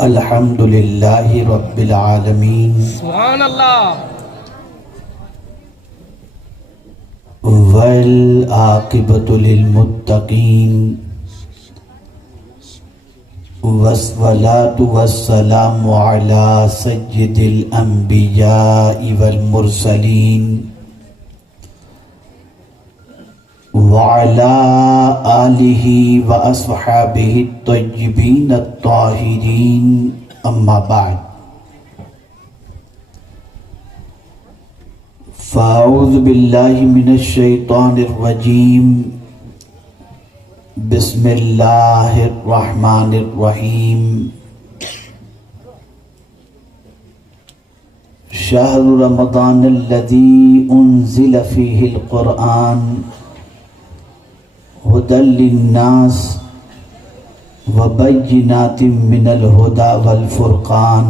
الحمد للہ رب العالمین سبحان اللہ والعاقبۃ للمتقین والصلاة والسلام علی سید الانبیاء والمرسلین وعلى آلہ واصحابہ الطیبین الطاہرین اما بعد فاعوذ باللہ من الشیطان الرجیم بسم اللہ الرحمن الرحیم شہر رمضان الذی انزل فیہ القرآن هدى للناس وبينات من الهدى والفرقان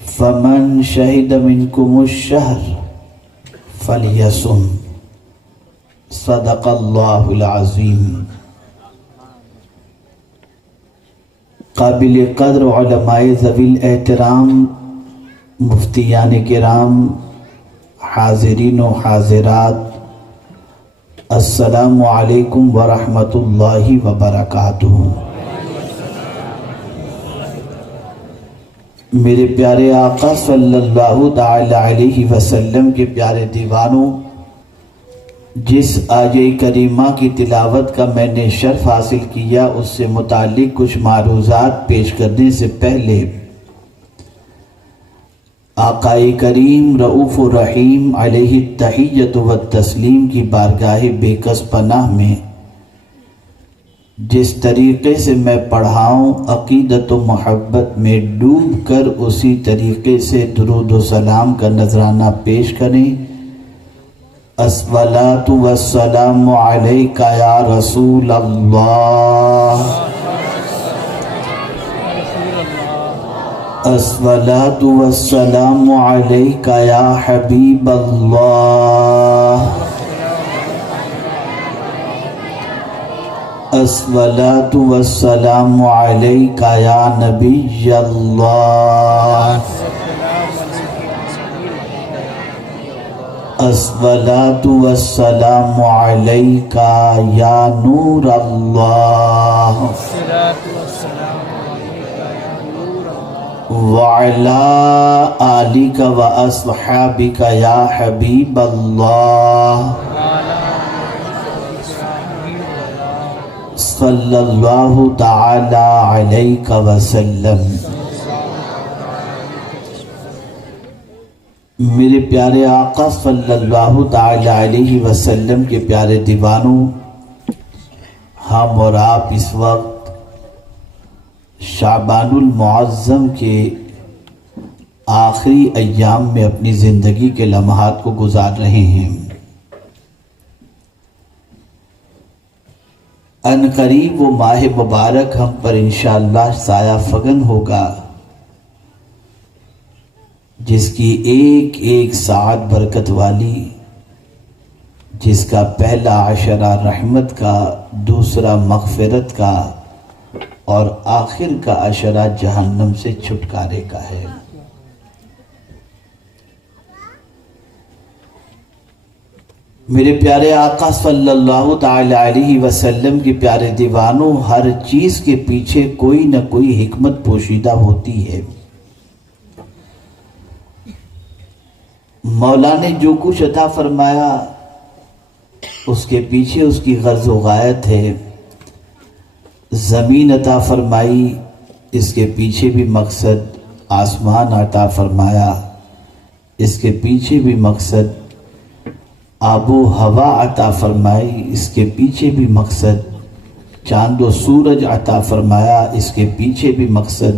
فمن شهد منكم الشهر فليصم صدق الله العظيم. قابل قدر علماء ذوی الاحترام، مفتیان کرام، حاضرین و حاضرات، السلام علیکم ورحمۃ اللہ وبرکاتہ. میرے پیارے آقا صلی اللہ تعالی علیہ وسلم کے پیارے دیوانوں، جس آیہ کریمہ کی تلاوت کا میں نے شرف حاصل کیا، اس سے متعلق کچھ معروضات پیش کرنے سے پہلے آقا کریم رؤوف الرحیم علیہ التحیۃ والتسلیم کی بارگاہ بے کس پناہ میں جس طریقے سے میں پڑھاؤں، عقیدت و محبت میں ڈوب کر اسی طریقے سے درود و سلام کا نذرانہ پیش کریں. الصلاۃ والسلام علیک یا رسول اللہ، الصلاۃ والسلام علیک یا حبیب اللہ، الصلاۃ والسلام علیک یا نبی اللہ، الصلاۃ والسلام علیک یا نور اللہ، وعلى آلك وأصحابك یا حبیب اللہ، صلی اللہ تعالی علیہ وسلم. میرے پیارے آقا صلی اللہ تعالی علیہ وسلم کے پیارے دیوانوں، ہم اور آپ اس وقت شعبان المعظم کے آخری ایام میں اپنی زندگی کے لمحات کو گزار رہے ہیں. ان قریب وہ ماہ مبارک ہم پر انشاءاللہ سایہ فگن ہوگا، جس کی ایک ایک ساعت برکت والی، جس کا پہلا عشرہ رحمت کا، دوسرا مغفرت کا اور آخر کا عشرہ جہنم سے چھٹکارے کا ہے. میرے پیارے آقا صلی اللہ تعالی علیہ وسلم کے پیارے دیوانوں، ہر چیز کے پیچھے کوئی نہ کوئی حکمت پوشیدہ ہوتی ہے. مولا نے جو کچھ عطا فرمایا اس کے پیچھے اس کی غرض و غایت ہے. زمین عطا فرمائی، اس کے پیچھے بھی مقصد. آسمان عطا فرمایا، اس کے پیچھے بھی مقصد. آب و ہوا عطا فرمائی، اس کے پیچھے بھی مقصد. چاند و سورج عطا فرمایا، اس کے پیچھے بھی مقصد.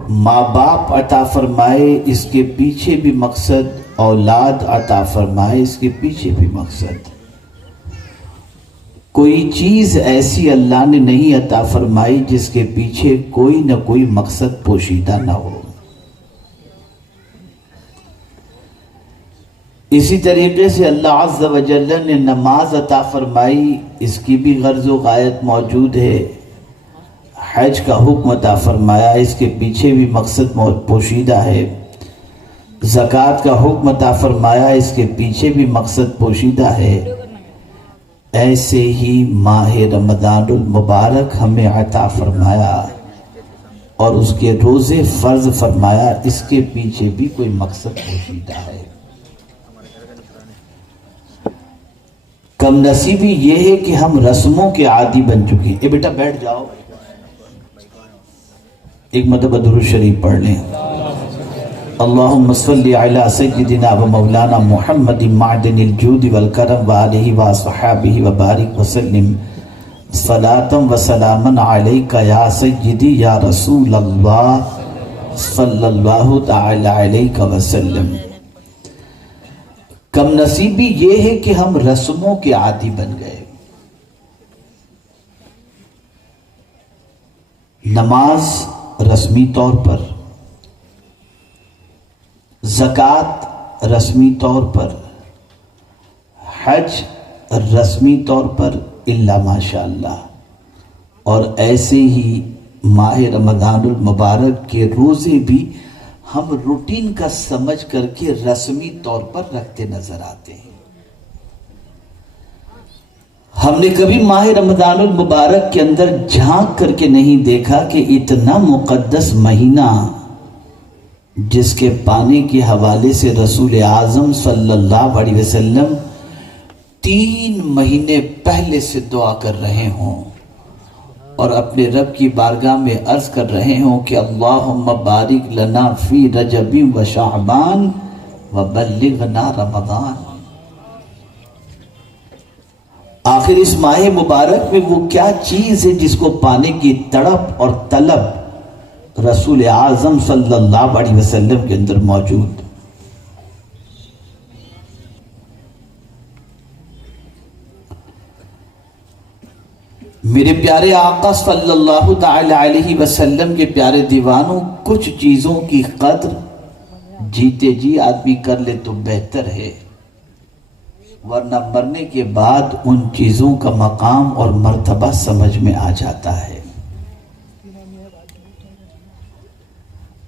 ماں باپ عطا فرمائے، اس کے پیچھے بھی مقصد. اولاد عطا فرمائے، اس کے پیچھے بھی مقصد. کوئی چیز ایسی اللہ نے نہیں عطا فرمائی جس کے پیچھے کوئی نہ کوئی مقصد پوشیدہ نہ ہو. اسی طریقے سے اللہ عز و جل نے نماز عطا فرمائی، اس کی بھی غرض و غایت موجود ہے. حج کا حکم عطا فرمایا، اس کے پیچھے بھی مقصد پوشیدہ ہے۔ زکوٰۃ کا حکم عطا فرمایا، اس کے پیچھے بھی مقصد پوشیدہ ہے۔ ایسے ہی ماہ رمضان المبارک ہمیں عطا فرمایا اور اس کے روزے فرض فرمایا، اس کے پیچھے بھی کوئی مقصد پوشیدہ ہے۔ کم نصیبی یہ ہے کہ ہم رسموں کے عادی بن چکے ہیں۔ بیٹا بیٹھ جاؤ، ایک مرتبہ درود شریف پڑھ لیں۔ اللہم صلی علی سیدنا و مولانا محمد معدن الجود والکرم وآلہ وصحابہ وبارک وسلم صلاۃ و سلاما علیک یا سیدی یا رسول اللہ صلی اللہ تعالی علیہ وسلم۔ کم نصیبی یہ ہے کہ ہم رسموں کے عادی بن گئے۔ نماز رسمی طور پر، زکوٰۃ رسمی طور پر، حج رسمی طور پر الا ماشاءاللہ، اور ایسے ہی ماہ رمضان المبارک کے روزے بھی ہم روٹین کا سمجھ کر کے رسمی طور پر رکھتے نظر آتے ہیں۔ ہم نے کبھی ماہ رمضان المبارک کے اندر جھانک کر کے نہیں دیکھا کہ اتنا مقدس مہینہ، جس کے پانے کے حوالے سے رسول اعظم صلی اللہ علیہ وسلم 3 مہینے پہلے سے دعا کر رہے ہوں اور اپنے رب کی بارگاہ میں عرض کر رہے ہوں کہ اللہم بارک لنا فی رجب و شعبان و بلغنا رمضان۔ آخر اس ماہ مبارک میں وہ کیا چیز ہے جس کو پانے کی تڑپ اور طلب رسول اعظم صلی اللہ علیہ وسلم کے اندر موجود؟ میرے پیارے آقا صلی اللہ تعالی علیہ وسلم کے پیارے دیوانوں، کچھ چیزوں کی قدر جیتے جی آدمی کر لے تو بہتر ہے، ورنہ مرنے کے بعد ان چیزوں کا مقام اور مرتبہ سمجھ میں آ جاتا ہے۔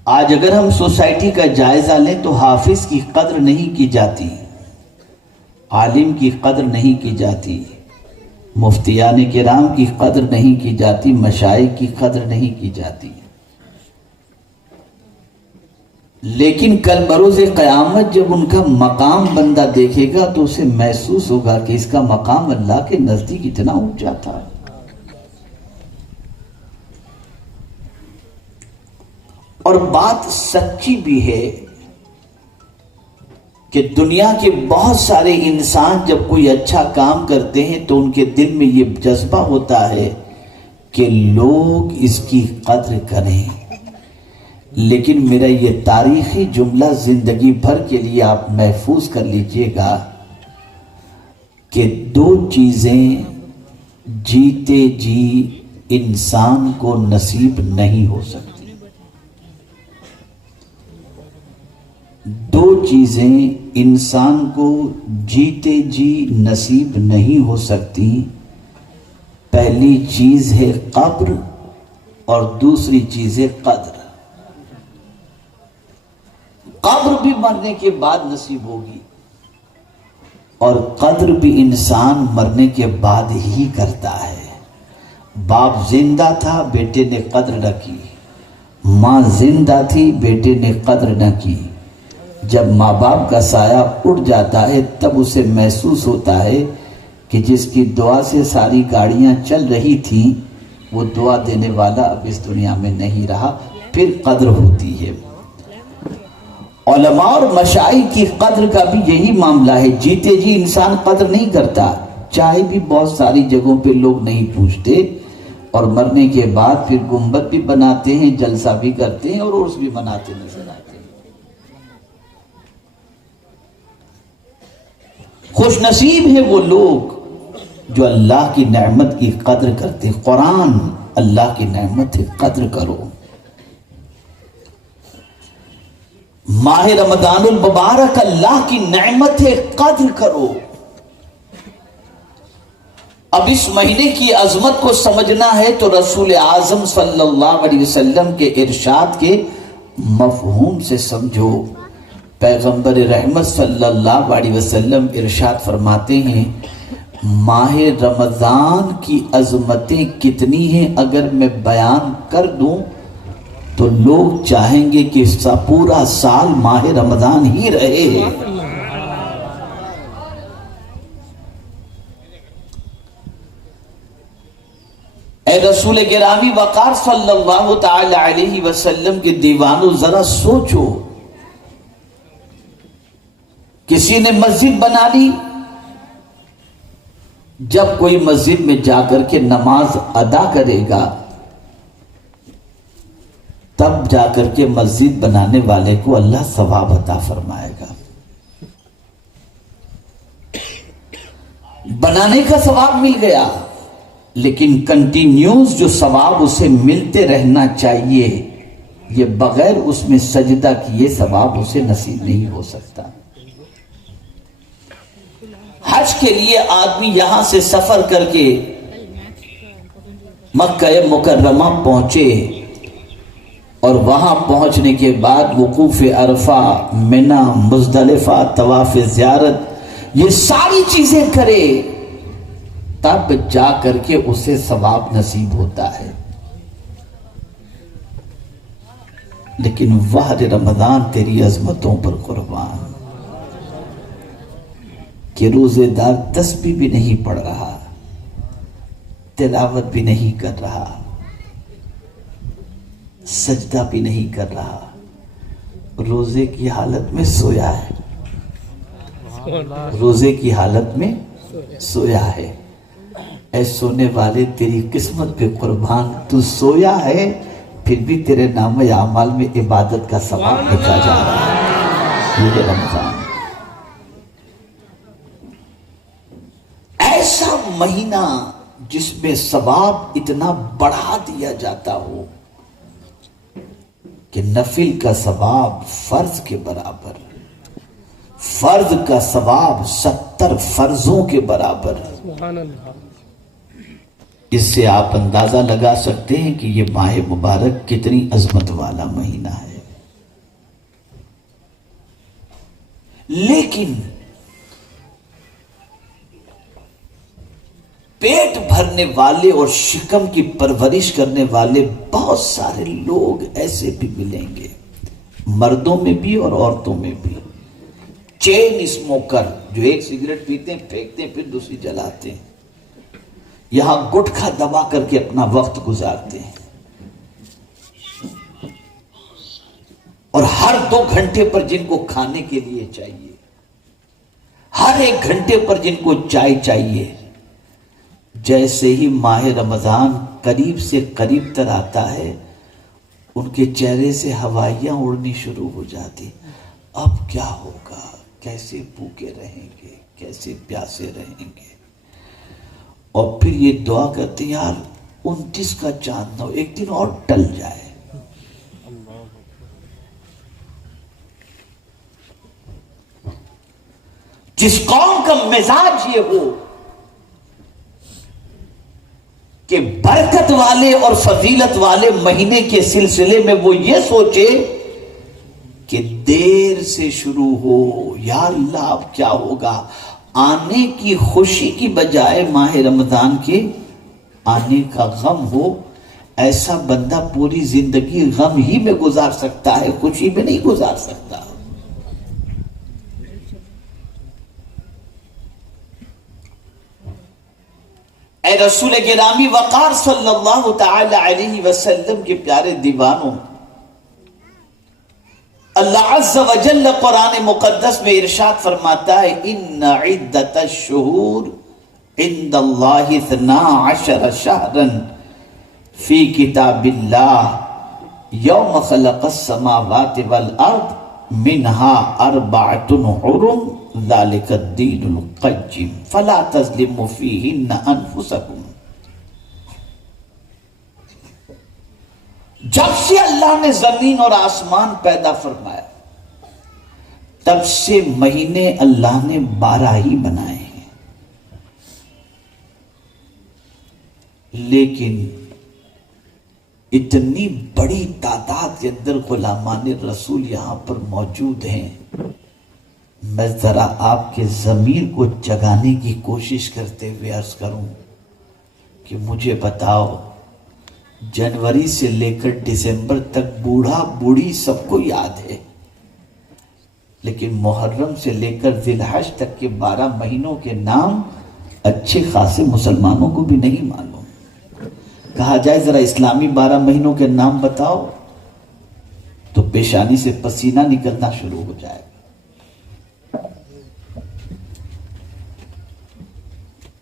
آج اگر ہم سوسائٹی کا جائزہ لیں تو حافظ کی قدر نہیں کی جاتی، عالم کی قدر نہیں کی جاتی، مفتیان کرام کی قدر نہیں کی جاتی، مشائخ کی قدر نہیں کی جاتی۔ لیکن کل بروز قیامت جب ان کا مقام بندہ دیکھے گا تو اسے محسوس ہوگا کہ اس کا مقام اللہ کے نزدیک اتنا اونچا تھا۔ اور بات سچی بھی ہے کہ دنیا کے بہت سارے انسان جب کوئی اچھا کام کرتے ہیں تو ان کے دل میں یہ جذبہ ہوتا ہے کہ لوگ اس کی قدر کریں، لیکن میرا یہ تاریخی جملہ زندگی بھر کے لیے آپ محفوظ کر لیجئے گا کہ 2 چیزیں جیتے جی انسان کو نصیب نہیں ہو سکتی۔ 2 چیزیں انسان کو جیتے جی نصیب نہیں ہو سکتی۔ پہلی چیز ہے قبر اور دوسری چیز ہے قدر۔ قبر بھی مرنے کے بعد نصیب ہوگی اور قدر بھی انسان مرنے کے بعد ہی کرتا ہے۔ باپ زندہ تھا، بیٹے نے قدر نہ کی، ماں زندہ تھی، بیٹے نے قدر نہ کی۔ جب ماں باپ کا سایہ اٹھ جاتا ہے تب اسے محسوس ہوتا ہے کہ جس کی دعا سے ساری گاڑیاں چل رہی تھیں وہ دعا دینے والا اب اس دنیا میں نہیں رہا، پھر قدر ہوتی ہے۔ علماء اور مشائخ کی قدر کا بھی یہی معاملہ ہے، جیتے جی انسان قدر نہیں کرتا، چاہے بھی بہت ساری جگہوں پہ لوگ نہیں پوچھتے، اور مرنے کے بعد پھر گنبد بھی بناتے ہیں، جلسہ بھی کرتے ہیں اور عرس بھی مناتے نظر آتے ہیں۔ خوش نصیب ہے وہ لوگ جو اللہ کی نعمت کی قدر کرتے۔ قرآن اللہ کی نعمت ہے، قدر کرو۔ ماہ رمضان المبارک اللہ کی نعمت ہے، قدر کرو۔ اب اس مہینے کی عظمت کو سمجھنا ہے تو رسول اعظم صلی اللہ علیہ وسلم کے ارشاد کے مفہوم سے سمجھو۔ پیغمبر رحمت صلی اللہ علیہ وسلم ارشاد فرماتے ہیں ماہ رمضان کی عظمتیں کتنی ہیں اگر میں بیان کر دوں تو لوگ چاہیں گے کہ پورا سال ماہ رمضان ہی رہے۔ اے رسول گرامی وقار صلی اللہ تعالی علیہ وسلم کے دیوانوں ذرا سوچو، کسی نے مسجد بنا لی، جب کوئی مسجد میں جا کر کے نماز ادا کرے گا تب جا کر کے مسجد بنانے والے کو اللہ ثواب عطا فرمائے گا۔ بنانے کا ثواب مل گیا، لیکن کنٹینیوز جو ثواب اسے ملتے رہنا چاہیے، یہ بغیر اس میں سجدہ کیے ثواب اسے نصیب نہیں ہو سکتا۔ حج کے لیے آدمی یہاں سے سفر کر کے مکہ مکرمہ پہنچے اور وہاں پہنچنے کے بعد وقوف عرفہ، منی، مزدلفہ، طواف زیارت، یہ ساری چیزیں کرے تب جا کر کے اسے ثواب نصیب ہوتا ہے۔ لیکن واہ رمضان تیری عظمتوں پر قربان کہ روزے دار تسبیح بھی نہیں پڑھ رہا، تلاوت بھی نہیں کر رہا، سجدہ بھی نہیں کر رہا، روزے کی حالت میں سویا ہے، روزے کی حالت میں سویا ہے۔ اے سونے والے تیری قسمت پہ قربان، تو سویا ہے پھر بھی تیرے نام اعمال میں عبادت کا ثواب لکھا جا رہا ہے۔ یہ رمضان ایسا مہینہ جس میں ثواب اتنا بڑھا دیا جاتا ہو کہ نفل کا ثواب فرض کے برابر، فرض کا ثواب 70 فرضوں کے برابر۔ اس سے آپ اندازہ لگا سکتے ہیں کہ یہ ماہ مبارک کتنی عظمت والا مہینہ ہے۔ لیکن پیٹ بھرنے والے اور شکم کی پرورش کرنے والے بہت سارے لوگ ایسے بھی ملیں گے، مردوں میں بھی اور عورتوں میں بھی۔ چین اسموکر جو ایک سگریٹ پیتے ہیں پھینکتے ہیں پھر دوسری جلاتے ہیں، یہاں گٹکھا دبا کر کے اپنا وقت گزارتے ہیں، اور ہر 2 گھنٹے پر جن کو کھانے کے لیے چاہیے، ہر 1 گھنٹے پر جن کو چائے چاہیے، جیسے ہی ماہ رمضان قریب سے قریب تر آتا ہے ان کے چہرے سے ہوائیاں اڑنی شروع ہو جاتی۔ اب کیا ہوگا، کیسے بھوکے رہیں گے، کیسے پیاسے رہیں گے، اور پھر یہ دعا کرتے ہیں یار 29 کا چاند نہ ہو، ایک دن اور ٹل جائے۔ جس قوم کا مزاج یہ ہو کہ برکت والے اور فضیلت والے مہینے کے سلسلے میں وہ یہ سوچے کہ دیر سے شروع ہو، یا اللہ اب کیا ہوگا، آنے کی خوشی کی بجائے ماہ رمضان کے آنے کا غم ہو، ایسا بندہ پوری زندگی غم ہی میں گزار سکتا ہے، خوشی میں نہیں گزار سکتا۔ اے رسول گرامی وقار صلی اللہ تعالی علیہ وسلم کے پیارے دیوانوں، اللہ عز و جل قرآن مقدس میں ارشاد فرماتا ہے ان عدت الشہور عند اللہ 12 شہرا فی کتاب اللہ یوم خلق السماوات والارض منها 4 حرم ذالک الدین القیم فلا تظلموا فیہن انفسکم۔ جب سے اللہ نے زمین اور آسمان پیدا فرمایا تب سے مہینے اللہ نے 12 ہی بنائے ہیں۔ لیکن اتنی بڑی تعداد کے اندر غلامان رسول یہاں پر موجود ہیں، میں ذرا آپ کے ضمیر کو جگانے کی کوشش کرتے ہوئے عرض کروں کہ مجھے بتاؤ، جنوری سے لے کر دسمبر تک بوڑھا بوڑھی سب کو یاد ہے، لیکن محرم سے لے کر ذی الحج تک کے 12 مہینوں کے نام اچھے خاصے مسلمانوں کو بھی نہیں معلوم۔ کہا جائے ذرا اسلامی 12 مہینوں کے نام بتاؤ تو پیشانی سے پسینہ نکلنا شروع ہو جائے گا۔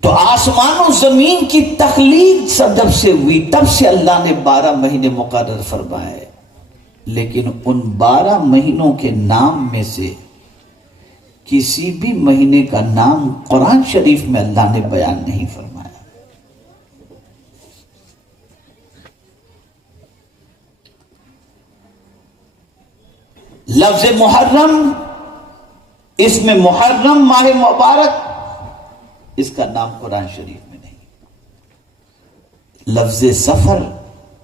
تو آسمان و زمین کی تخلیق جب سے ہوئی تب سے اللہ نے 12 مہینے مقرر فرمائے، لیکن ان 12 مہینوں کے نام میں سے کسی بھی مہینے کا نام قرآن شریف میں اللہ نے بیان نہیں فرمایا۔ لفظ محرم، اس میں محرم ماہ مبارک، اس کا نام قرآن شریف میں نہیں۔ لفظ سفر،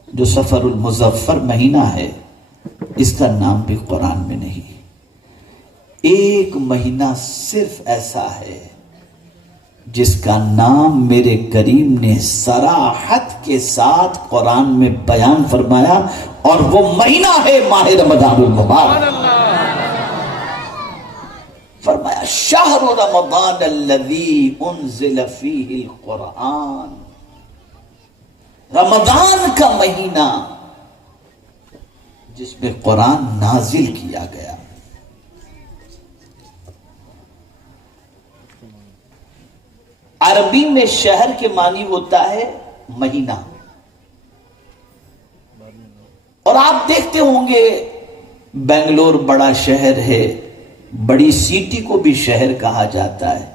جو سفر المظفر مہینہ ہے، اس کا نام بھی قرآن میں نہیں۔ ایک مہینہ صرف ایسا ہے جس کا نام میرے کریم نے صراحت کے ساتھ قرآن میں بیان فرمایا، اور وہ مہینہ ہے ماہ رمضان المبارک۔ فرمایا شہر رمضان الذی انزل فیہ القرآن، رمضان کا مہینہ جس میں قرآن نازل کیا گیا۔ عربی میں شہر کے معنی ہوتا ہے مہینہ، اور آپ دیکھتے ہوں گے بنگلور بڑا شہر ہے، بڑی سٹی کو بھی شہر کہا جاتا ہے۔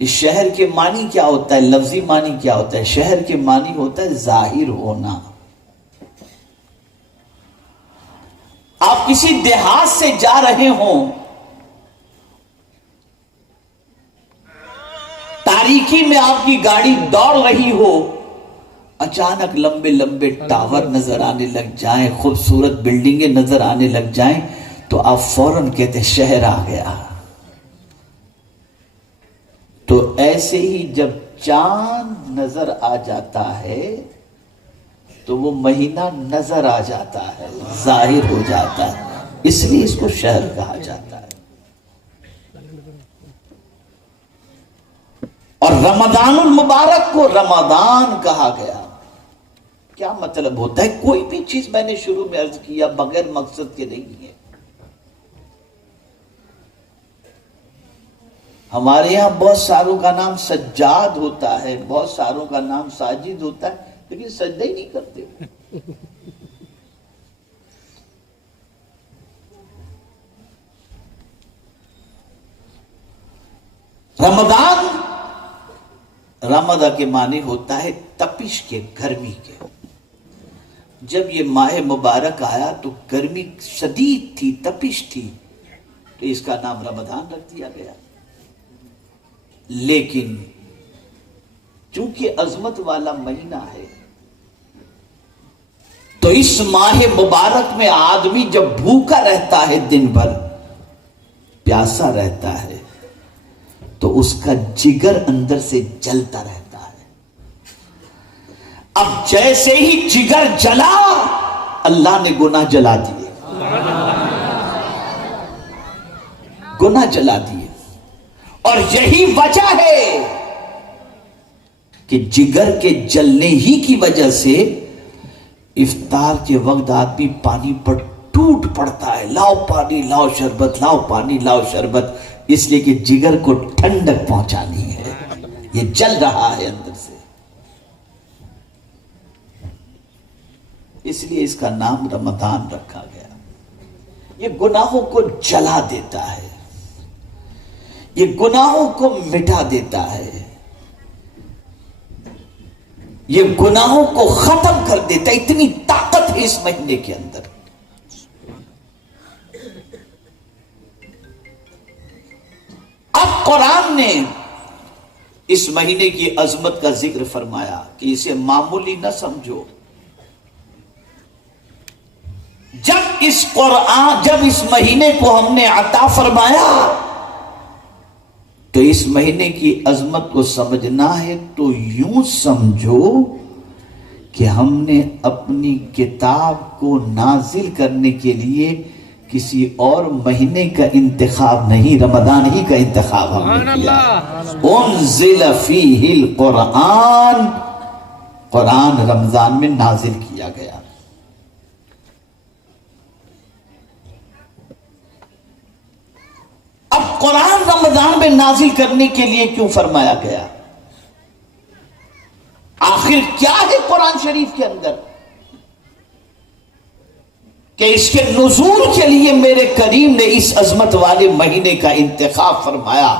اس شہر کے معنی کیا ہوتا ہے؟ لفظی معنی کیا ہوتا ہے؟ شہر کے معنی ہوتا ہے ظاہر ہونا۔ آپ کسی دیہات سے جا رہے ہوں، تاریکی میں آپ کی گاڑی دوڑ رہی ہو، اچانک لمبے لمبے ٹاور نظر آنے لگ جائیں، خوبصورت بلڈنگیں نظر آنے لگ جائیں، تو آپ فوراً کہتے شہر آ گیا۔ تو ایسے ہی جب چاند نظر آ جاتا ہے تو وہ مہینہ نظر آ جاتا ہے، ظاہر ہو جاتا ہے، اس لیے اس کو شہر کہا جاتا ہے۔ اور رمضان المبارک کو رمضان کہا گیا۔ کیا مطلب ہوتا ہے؟ کوئی بھی چیز میں نے شروع میں عرض کیا بغیر مقصد کے نہیں ہے۔ ہمارے یہاں بہت ساروں کا نام سجاد ہوتا ہے، بہت ساروں کا نام ساجد ہوتا ہے، لیکن سجدہ ہی نہیں کرتے۔ رمضان، رمضان کے معنی ہوتا ہے تپش کے، گرمی کے۔ جب یہ ماہ مبارک آیا تو گرمی شدید تھی، تپش تھی، تو اس کا نام رمضان رکھ دیا گیا۔ لیکن چونکہ عظمت والا مہینہ ہے تو اس ماہ مبارک میں آدمی جب بھوکا رہتا ہے، دن بھر پیاسا رہتا ہے، تو اس کا جگر اندر سے جلتا رہتا ہے۔ اب جیسے ہی جگر جلا، اللہ نے گناہ جلا دیے، گناہ جلا دیے۔ اور یہی وجہ ہے کہ جگر کے جلنے ہی کی وجہ سے افطار کے وقت آدمی پانی پر ٹوٹ پڑتا ہے، لاؤ پانی لاؤ شربت، لاؤ پانی لاؤ شربت، اس لیے کہ جگر کو ٹھنڈک پہنچانی ہے، یہ جل رہا ہے اندر سے، اس لیے اس کا نام رمضان رکھا گیا۔ یہ گناہوں کو جلا دیتا ہے، یہ گناہوں کو مٹا دیتا ہے، یہ گناہوں کو ختم کر دیتا ہے، اتنی طاقت ہے اس مہینے کے اندر۔ اب قرآن نے اس مہینے کی عظمت کا ذکر فرمایا کہ اسے معمولی نہ سمجھو. جب اس مہینے کو ہم نے عطا فرمایا تو اس مہینے کی عظمت کو سمجھنا ہے تو یوں سمجھو کہ ہم نے اپنی کتاب کو نازل کرنے کے لیے کسی اور مہینے کا انتخاب نہیں، رمضان ہی کا انتخاب ہم نے کیا. انزل فیہ القرآن، قرآن رمضان میں نازل کیا گیا. اب قرآن رمضان میں نازل کرنے کے لیے کیوں فرمایا گیا؟ آخر کیا ہے قرآن شریف کے اندر کہ اس کے نزول کے لیے میرے کریم نے اس عظمت والے مہینے کا انتخاب فرمایا؟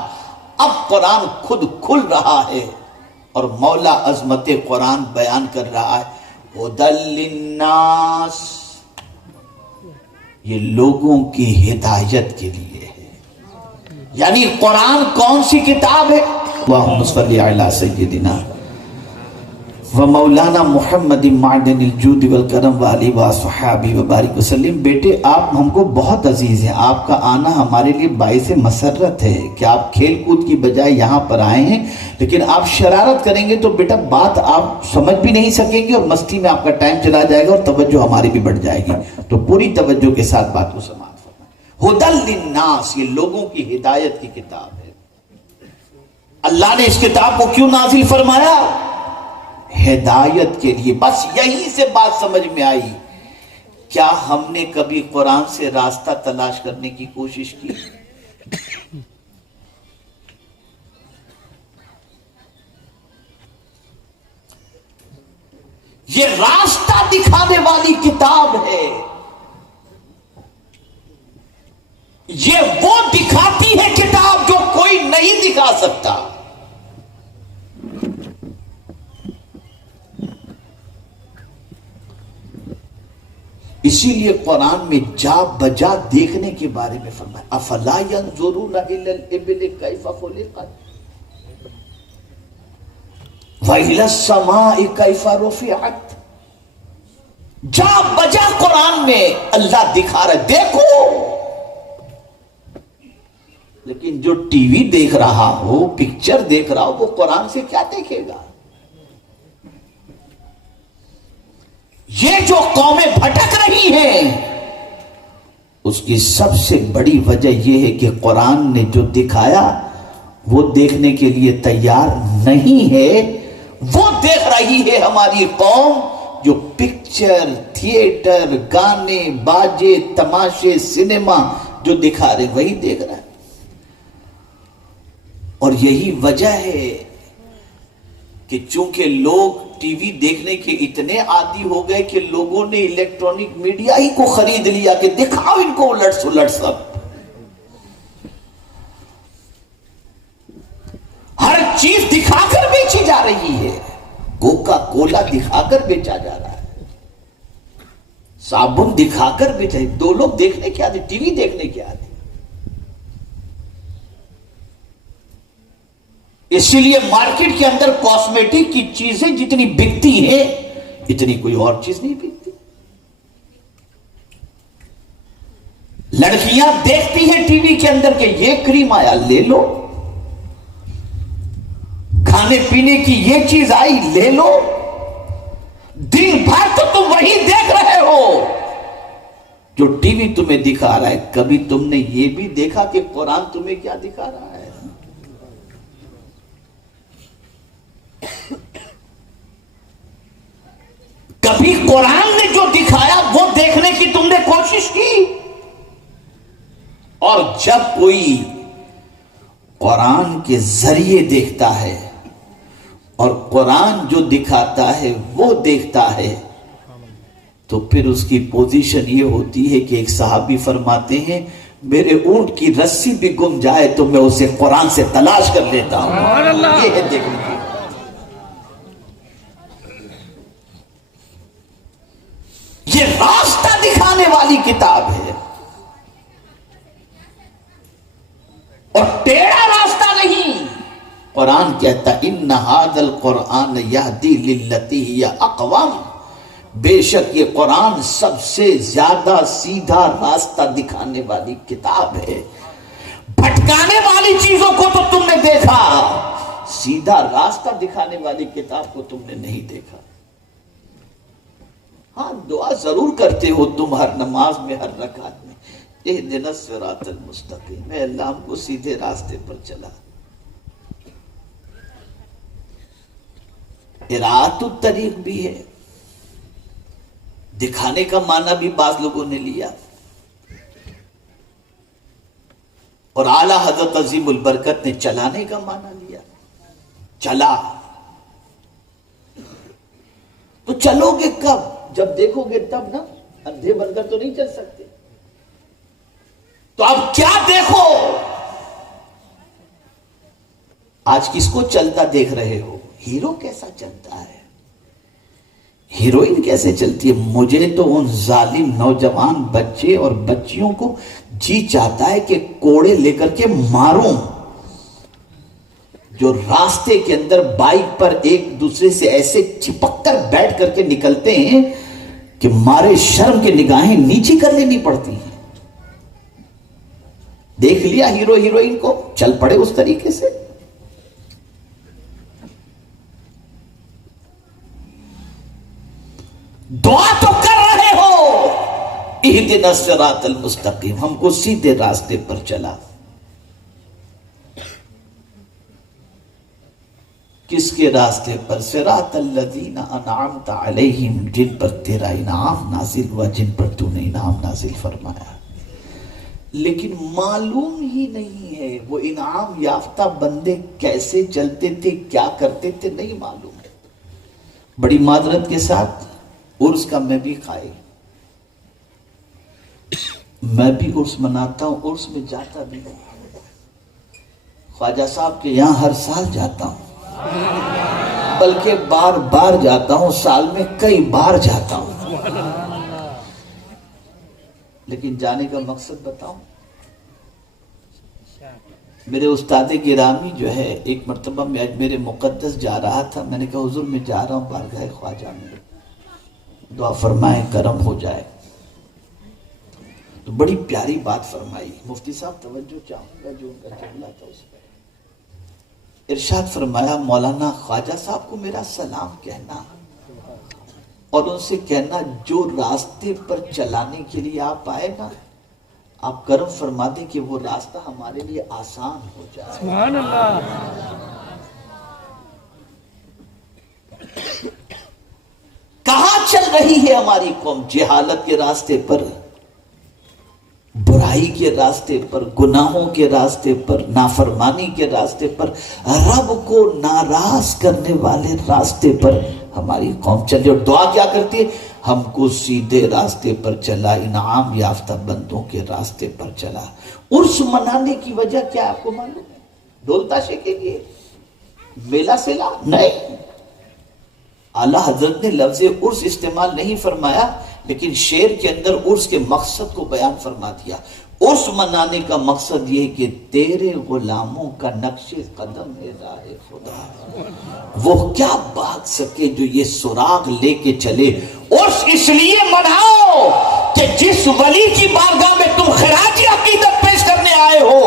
اب قرآن خود کھل رہا ہے اور مولا عظمت قرآن بیان کر رہا ہے. ہدی للناس، یہ لوگوں کی ہدایت کے لیے ہے. یعنی قرآن کون سی کتاب ہے؟ اللہم صلی علی سیدنا و مولانا محمد معدن الجود والکرم وآلہ وصحابہ وبارک وسلم. بیٹے آپ ہم کو بہت عزیز ہیں، آپ کا آنا ہمارے لیے باعث مسرت ہے کہ آپ کھیل کود کی بجائے یہاں پر آئے ہیں، لیکن آپ شرارت کریں گے تو بیٹا بات آپ سمجھ بھی نہیں سکیں گے اور مستی میں آپ کا ٹائم چلا جائے گا اور توجہ ہماری بھی بڑھ جائے گی. تو پوری توجہ کے ساتھ بات کو سماعت فرمائیں. ہدی للناس، یہ لوگوں کی ہدایت کی کتاب ہے. اللہ نے اس کتاب کو کیوں نازل فرمایا؟ ہدایت کے لیے. بس یہی سے بات سمجھ میں آئی. کیا ہم نے کبھی قرآن سے راستہ تلاش کرنے کی کوشش کی؟ یہ راستہ دکھانے والی کتاب ہے. یہ وہ دکھاتی ہے کتاب جو کوئی نہیں دکھا سکتا. اسی لیے قرآن میں جا بجا دیکھنے کے بارے میں فرمایا افلا ينظرون الى الابل كيف خلقت والى السماء كيف رفعت. جا بجا قرآن میں اللہ دکھا رہا ہے دیکھو. لیکن جو ٹی وی دیکھ رہا ہو، پکچر دیکھ رہا ہو، وہ قرآن سے کیا دیکھے گا؟ یہ جو قومیں بھٹک رہی ہیں اس کی سب سے بڑی وجہ یہ ہے کہ قرآن نے جو دکھایا وہ دیکھنے کے لیے تیار نہیں ہے. وہ دیکھ رہی ہے ہماری قوم جو پکچر، تھیٹر، گانے، باجے، تماشے، سینما جو دکھا رہے وہی دیکھ رہا ہے. اور یہی وجہ ہے کہ چونکہ لوگ ٹی وی دیکھنے کے اتنے عادی ہو گئے کہ لوگوں نے الیکٹرانک میڈیا ہی کو خرید لیا کہ دکھاؤ ان کو الٹ سلٹ سب. ہر چیز دکھا کر بیچی جا رہی ہے. کوکا کولا دکھا کر بیچا جا رہا ہے، صابن دکھا کر بیچا. دو لوگ دیکھنے کے آتے، ٹی وی دیکھنے کے آتے. اسی لیے مارکیٹ کے اندر کاسمیٹک کی چیزیں جتنی بکتی ہیں اتنی کوئی اور چیز نہیں بکتی. لڑکیاں دیکھتی ہیں ٹی وی کے اندر کہ یہ کریم آیا لے لو، کھانے پینے کی یہ چیز آئی لے لو. دن بھر تو تم وہی دیکھ رہے ہو جو ٹی وی تمہیں دکھا رہا ہے. کبھی تم نے یہ بھی دیکھا کہ قرآن تمہیں کیا دکھا رہا ہے؟ کبھی قرآن نے جو دکھایا وہ دیکھنے کی تم نے کوشش کی؟ اور جب کوئی قرآن کے ذریعے دیکھتا ہے اور قرآن جو دکھاتا ہے وہ دیکھتا ہے تو پھر اس کی پوزیشن یہ ہوتی ہے کہ ایک صحابی فرماتے ہیں میرے اونٹ کی رسی بھی گم جائے تو میں اسے قرآن سے تلاش کر لیتا ہوں. یہ ہے دیکھنے کی. یہ راستہ دکھانے والی کتاب ہے اور ٹیڑھا راستہ نہیں. قرآن کہتا ان ھذا القرآن یہدی للتی ہی اقوم، بے شک یہ قرآن سب سے زیادہ سیدھا راستہ دکھانے والی کتاب ہے۔ بھٹکانے والی چیزوں کو تو تم نے دیکھا، سیدھا راستہ دکھانے والی کتاب کو تم نے نہیں دیکھا۔ ہاں دعا ضرور کرتے ہو تم ہر نماز میں، ہر رکعت میں، اہدنا الصراط المستقیم، اے اللہ ہم کو سیدھے راستے پر چلا۔ اراۃ الطریق بھی ہے، دکھانے کا معنی بھی بعض لوگوں نے لیا، اور اعلی حضرت عظیم البرکت نے چلانے کا معنی لیا، چلا۔ تو چلو گے کب؟ جب دیکھو گے تب نا، اندھے بن کر تو نہیں چل سکتے۔ تو اب کیا دیکھو؟ آج کس کو چلتا دیکھ رہے ہو؟ ہیرو کیسا چلتا ہے، ہیروئن کیسے چلتی ہے؟ مجھے تو ان ظالم نوجوان بچے اور بچیوں کو جی چاہتا ہے کہ کوڑے لے کر کے ماروں، جو راستے کے اندر بائک پر ایک دوسرے سے ایسے چپک کر بیٹھ کر کے نکلتے ہیں کہ مارے شرم کے نگاہیں نیچی کر لینی پڑتی ہیں۔ دیکھ لیا ہیرو ہیروئن کو، چل پڑے اس طریقے سے۔ دعا تو کر رہے ہو، اہدنا الصراط المستقیم، ہم کو سیدھے راستے پر چلا۔ کس کے راستے پر؟ صراط الذین انعمت علیہم، جن پر تیرا انعام نازل ہوا، جن پر تو نے انعام نازل فرمایا۔ لیکن معلوم ہی نہیں ہے وہ انعام یافتہ بندے کیسے چلتے تھے، کیا کرتے تھے، نہیں معلوم۔ بڑی معذرت کے ساتھ عرس کا میں بھی قائل، میں بھی عرس مناتا ہوں، عرس میں جاتا بھی ہوں، خواجہ صاحب کے یہاں ہر سال جاتا ہوں، بلکہ بار بار جاتا ہوں، سال میں کئی بار جاتا ہوں۔ لیکن جانے کا مقصد بتاؤں؟ میرے استاد گرامی جو ہے، ایک مرتبہ میں اجمیر مقدس جا رہا تھا، میں نے کہا حضور میں جا رہا ہوں بارگاہ خواجہ میں، دعا فرمائیں کرم ہو جائے۔ تو بڑی پیاری بات فرمائی، مفتی صاحب توجہ چاہوں گا جو ان کا جملہ تھا اس پر۔ ارشاد فرمایا مولانا خواجہ صاحب کو میرا سلام کہنا، اور ان سے کہنا جو راستے پر چلانے کے لیے آپ آئے نا، آپ کرم فرما دیں کہ وہ راستہ ہمارے لیے آسان ہو جائے۔ سبحان اللہ۔ کہاں چل رہی ہے ہماری قوم؟ جہالت کے راستے پر، برائی کے راستے پر، گناہوں کے راستے پر، نافرمانی کے راستے پر، رب کو ناراض کرنے والے راستے پر ہماری قوم چل رہی ہے۔ اور دعا کیا کرتی ہے؟ ہم کو سیدھے راستے پر چلا، انعام یافتہ بندوں کے راستے پر چلا۔ عرس منانے کی وجہ کیا آپ کو معلوم ہے؟ ڈھول تاشے کے لیے، میلہ سیلا نہیں۔ اعلیٰ حضرت نے لفظ عرس استعمال نہیں فرمایا، لیکن شعر کے اندر عرس کے مقصد کو بیان فرما دیا۔ عرس منانے کا مقصد یہ کہ تیرے غلاموں کا نقش قدم ہے راہ خدا، وہ کیا بھاگ سکے جو یہ سراغ لے کے چلے۔ عرس اس لیے مناؤ کہ جس ولی کی بارگاہ میں تم خراج عقیدت پیش کرنے آئے ہو،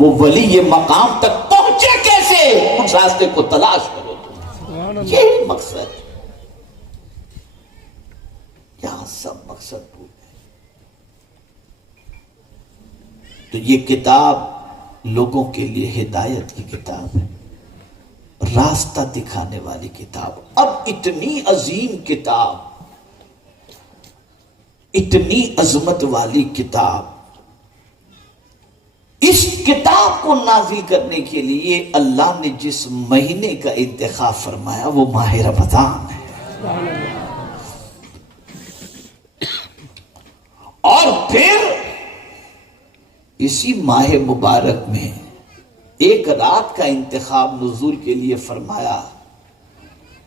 وہ ولی یہ مقام تک پہنچے کیسے، اس راستے کو تلاش کرو تم۔ یہی مقصد، یہاں سب مقصد پورا ہے۔ تو یہ کتاب لوگوں کے لیے ہدایت کی کتاب ہے، راستہ دکھانے والی کتاب۔ اب اتنی عظیم کتاب، اتنی عظمت والی کتاب، اس کتاب کو نازل کرنے کے لیے اللہ نے جس مہینے کا انتخاب فرمایا وہ ماہ رمضان ہے۔ اور پھر اسی ماہ مبارک میں ایک رات کا انتخاب نزول کے لیے فرمایا،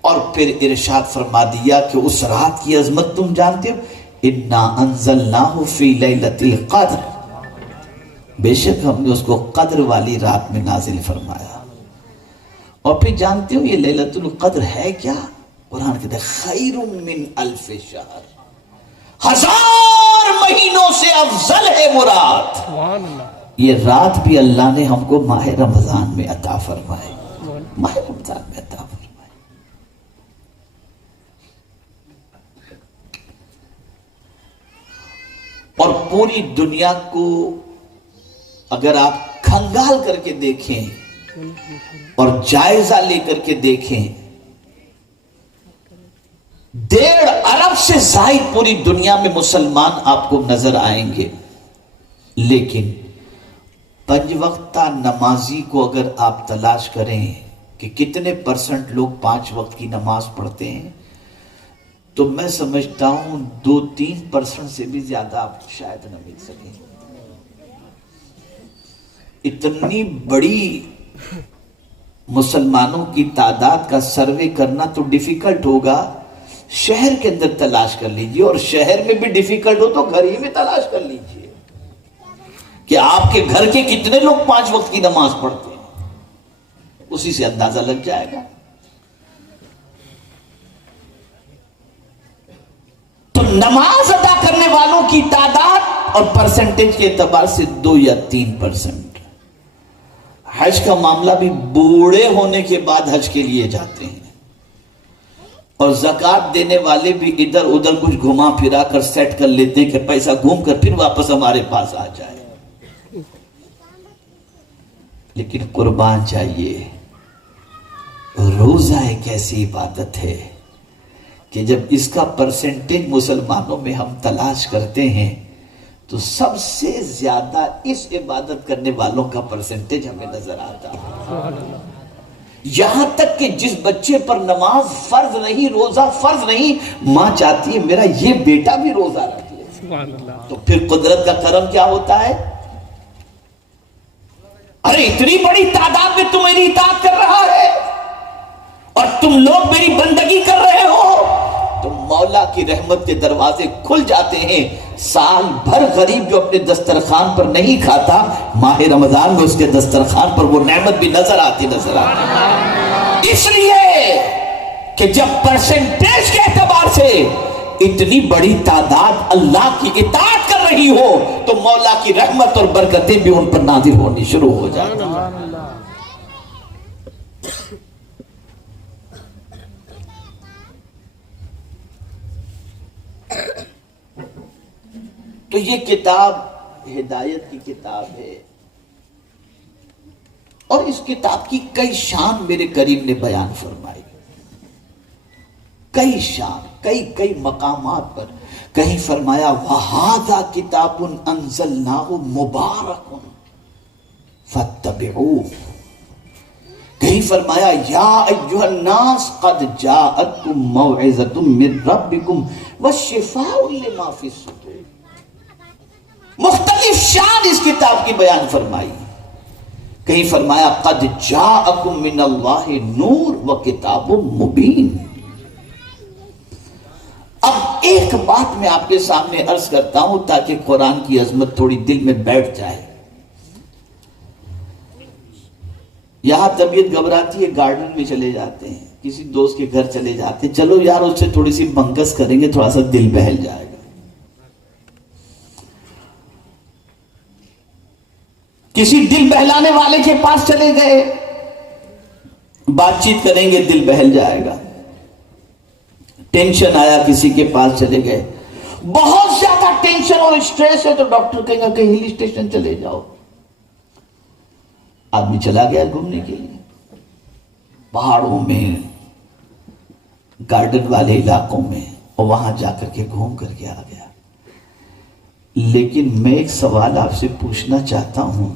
اور پھر ارشاد فرما دیا کہ اس رات کی عظمت تم جانتے ہو، اِنَّا أَنزَلْنَاهُ فِي لَيْلَةِ الْقَدْرِ، بے شک ہم نے اس کو قدر والی رات میں نازل فرمایا۔ اور پھر جانتے ہو یہ لیلۃ القدر ہے کیا؟ قرآن کہتا ہے خیر من الف شہر، 1000 مہینوں سے افضل ہے مراد۔ یہ رات بھی اللہ نے ہم کو ماہ رمضان میں عطا فرمائے، ماہ رمضان میں عطا فرمائے۔ اور پوری دنیا کو اگر آپ کھنگال کر کے دیکھیں اور جائزہ لے کر کے دیکھیں، 1.5 ارب سے زائد پوری دنیا میں مسلمان آپ کو نظر آئیں گے، لیکن 5 وقتہ نمازی کو اگر آپ تلاش کریں کہ کتنے % لوگ 5 وقت کی نماز پڑھتے ہیں، تو میں سمجھتا ہوں 2-3% سے بھی زیادہ آپ شاید نہ مل سکیں۔ اتنی بڑی مسلمانوں کی تعداد کا سروے کرنا تو ڈیفیکلٹ ہوگا، شہر کے اندر تلاش کر لیجئے، اور شہر میں بھی ڈیفیکلٹ ہو تو گھر ہی میں تلاش کر لیجئے کہ آپ کے گھر کے کتنے لوگ 5 وقت کی نماز پڑھتے ہیں، اسی سے اندازہ لگ جائے گا۔ تو نماز ادا کرنے والوں کی تعداد اور پرسنٹیج کے اعتبار سے 2 یا 3%۔ حج کا معاملہ بھی بوڑھے ہونے کے بعد حج کے لیے جاتے ہیں، اور زکوٰۃ دینے والے بھی ادھر ادھر کچھ گھما پھرا کر سیٹ کر لیتے ہیں کہ پیسہ گھوم کر پھر واپس ہمارے پاس آ جائے۔ لیکن قربان چاہیے، روزہ ایک ایسی عبادت ہے کہ جب اس کا پرسنٹیج مسلمانوں میں ہم تلاش کرتے ہیں تو سب سے زیادہ اس عبادت کرنے والوں کا پرسنٹیج ہمیں نظر آتا ہے۔ یہاں تک کہ جس بچے پر نماز فرض نہیں، روزہ فرض نہیں، ماں چاہتی ہے میرا یہ بیٹا بھی روزہ رکھ لے، تو پھر قدرت کا کرم کیا ہوتا ہے؟ ارے اتنی بڑی تعداد میں تم میری اطاعت کر رہا ہے اور تم لوگ میری بندگی کر رہے ہو، تو مولا کی رحمت کے دروازے کھل جاتے ہیں۔ سال بھر غریب جو اپنے دسترخوان پر نہیں کھاتا، ماہ رمضان میں اس کے دسترخوان پر وہ نعمت بھی نظر آتی۔ اس لیے کہ جب پرسنٹیج کے اعتبار سے اتنی بڑی تعداد اللہ کی اطاعت کر رہی ہو تو مولا کی رحمت اور برکتیں بھی ان پر نازل ہونی شروع ہو جاتی ہیں۔ تو یہ کتاب ہدایت کی کتاب ہے، اور اس کتاب کی کئی شان میرے کریم نے بیان فرمائی، کئی شان، کئی مقامات پر۔ کہیں فرمایا وَهَذَا كِتَابٌ أَنزَلْنَاهُ مُبَارَكٌ فَاتَّبِعُوهُ، کہیں فرمایا یا ایھا الناس قد جاءتکم موعظۃ من ربکم وشفاء لما فی الصدور۔ مختلف شان اس کتاب کی بیان فرمائی۔ کہیں فرمایا قد جاءکم من اللہ نور وکتاب مبین۔ اب ایک بات میں آپ کے سامنے عرض کرتا ہوں تاکہ قرآن کی عظمت تھوڑی دل میں بیٹھ جائے۔ یہاں طبیعت گھبراتی ہے، گارڈن میں چلے جاتے ہیں، کسی دوست کے گھر چلے جاتے ہیں، چلو یار اس سے تھوڑی سی بنکس کریں گے، تھوڑا سا دل بہل جائے گا۔ کسی دل بہلانے والے کے پاس چلے گئے، بات چیت کریں گے، دل بہل جائے گا۔ ٹینشن آیا، کسی کے پاس چلے گئے، بہت زیادہ ٹینشن اور اسٹریس ہے تو ڈاکٹر کہیں گا کہ ہل اسٹیشن چلے جاؤ۔ آدمی چلا گیا گھومنے کے لیے، پہاڑوں میں، گارڈن والے علاقوں میں، اور وہاں جا کر کے گھوم کر کے آ گیا۔ لیکن میں ایک سوال آپ سے پوچھنا چاہتا ہوں،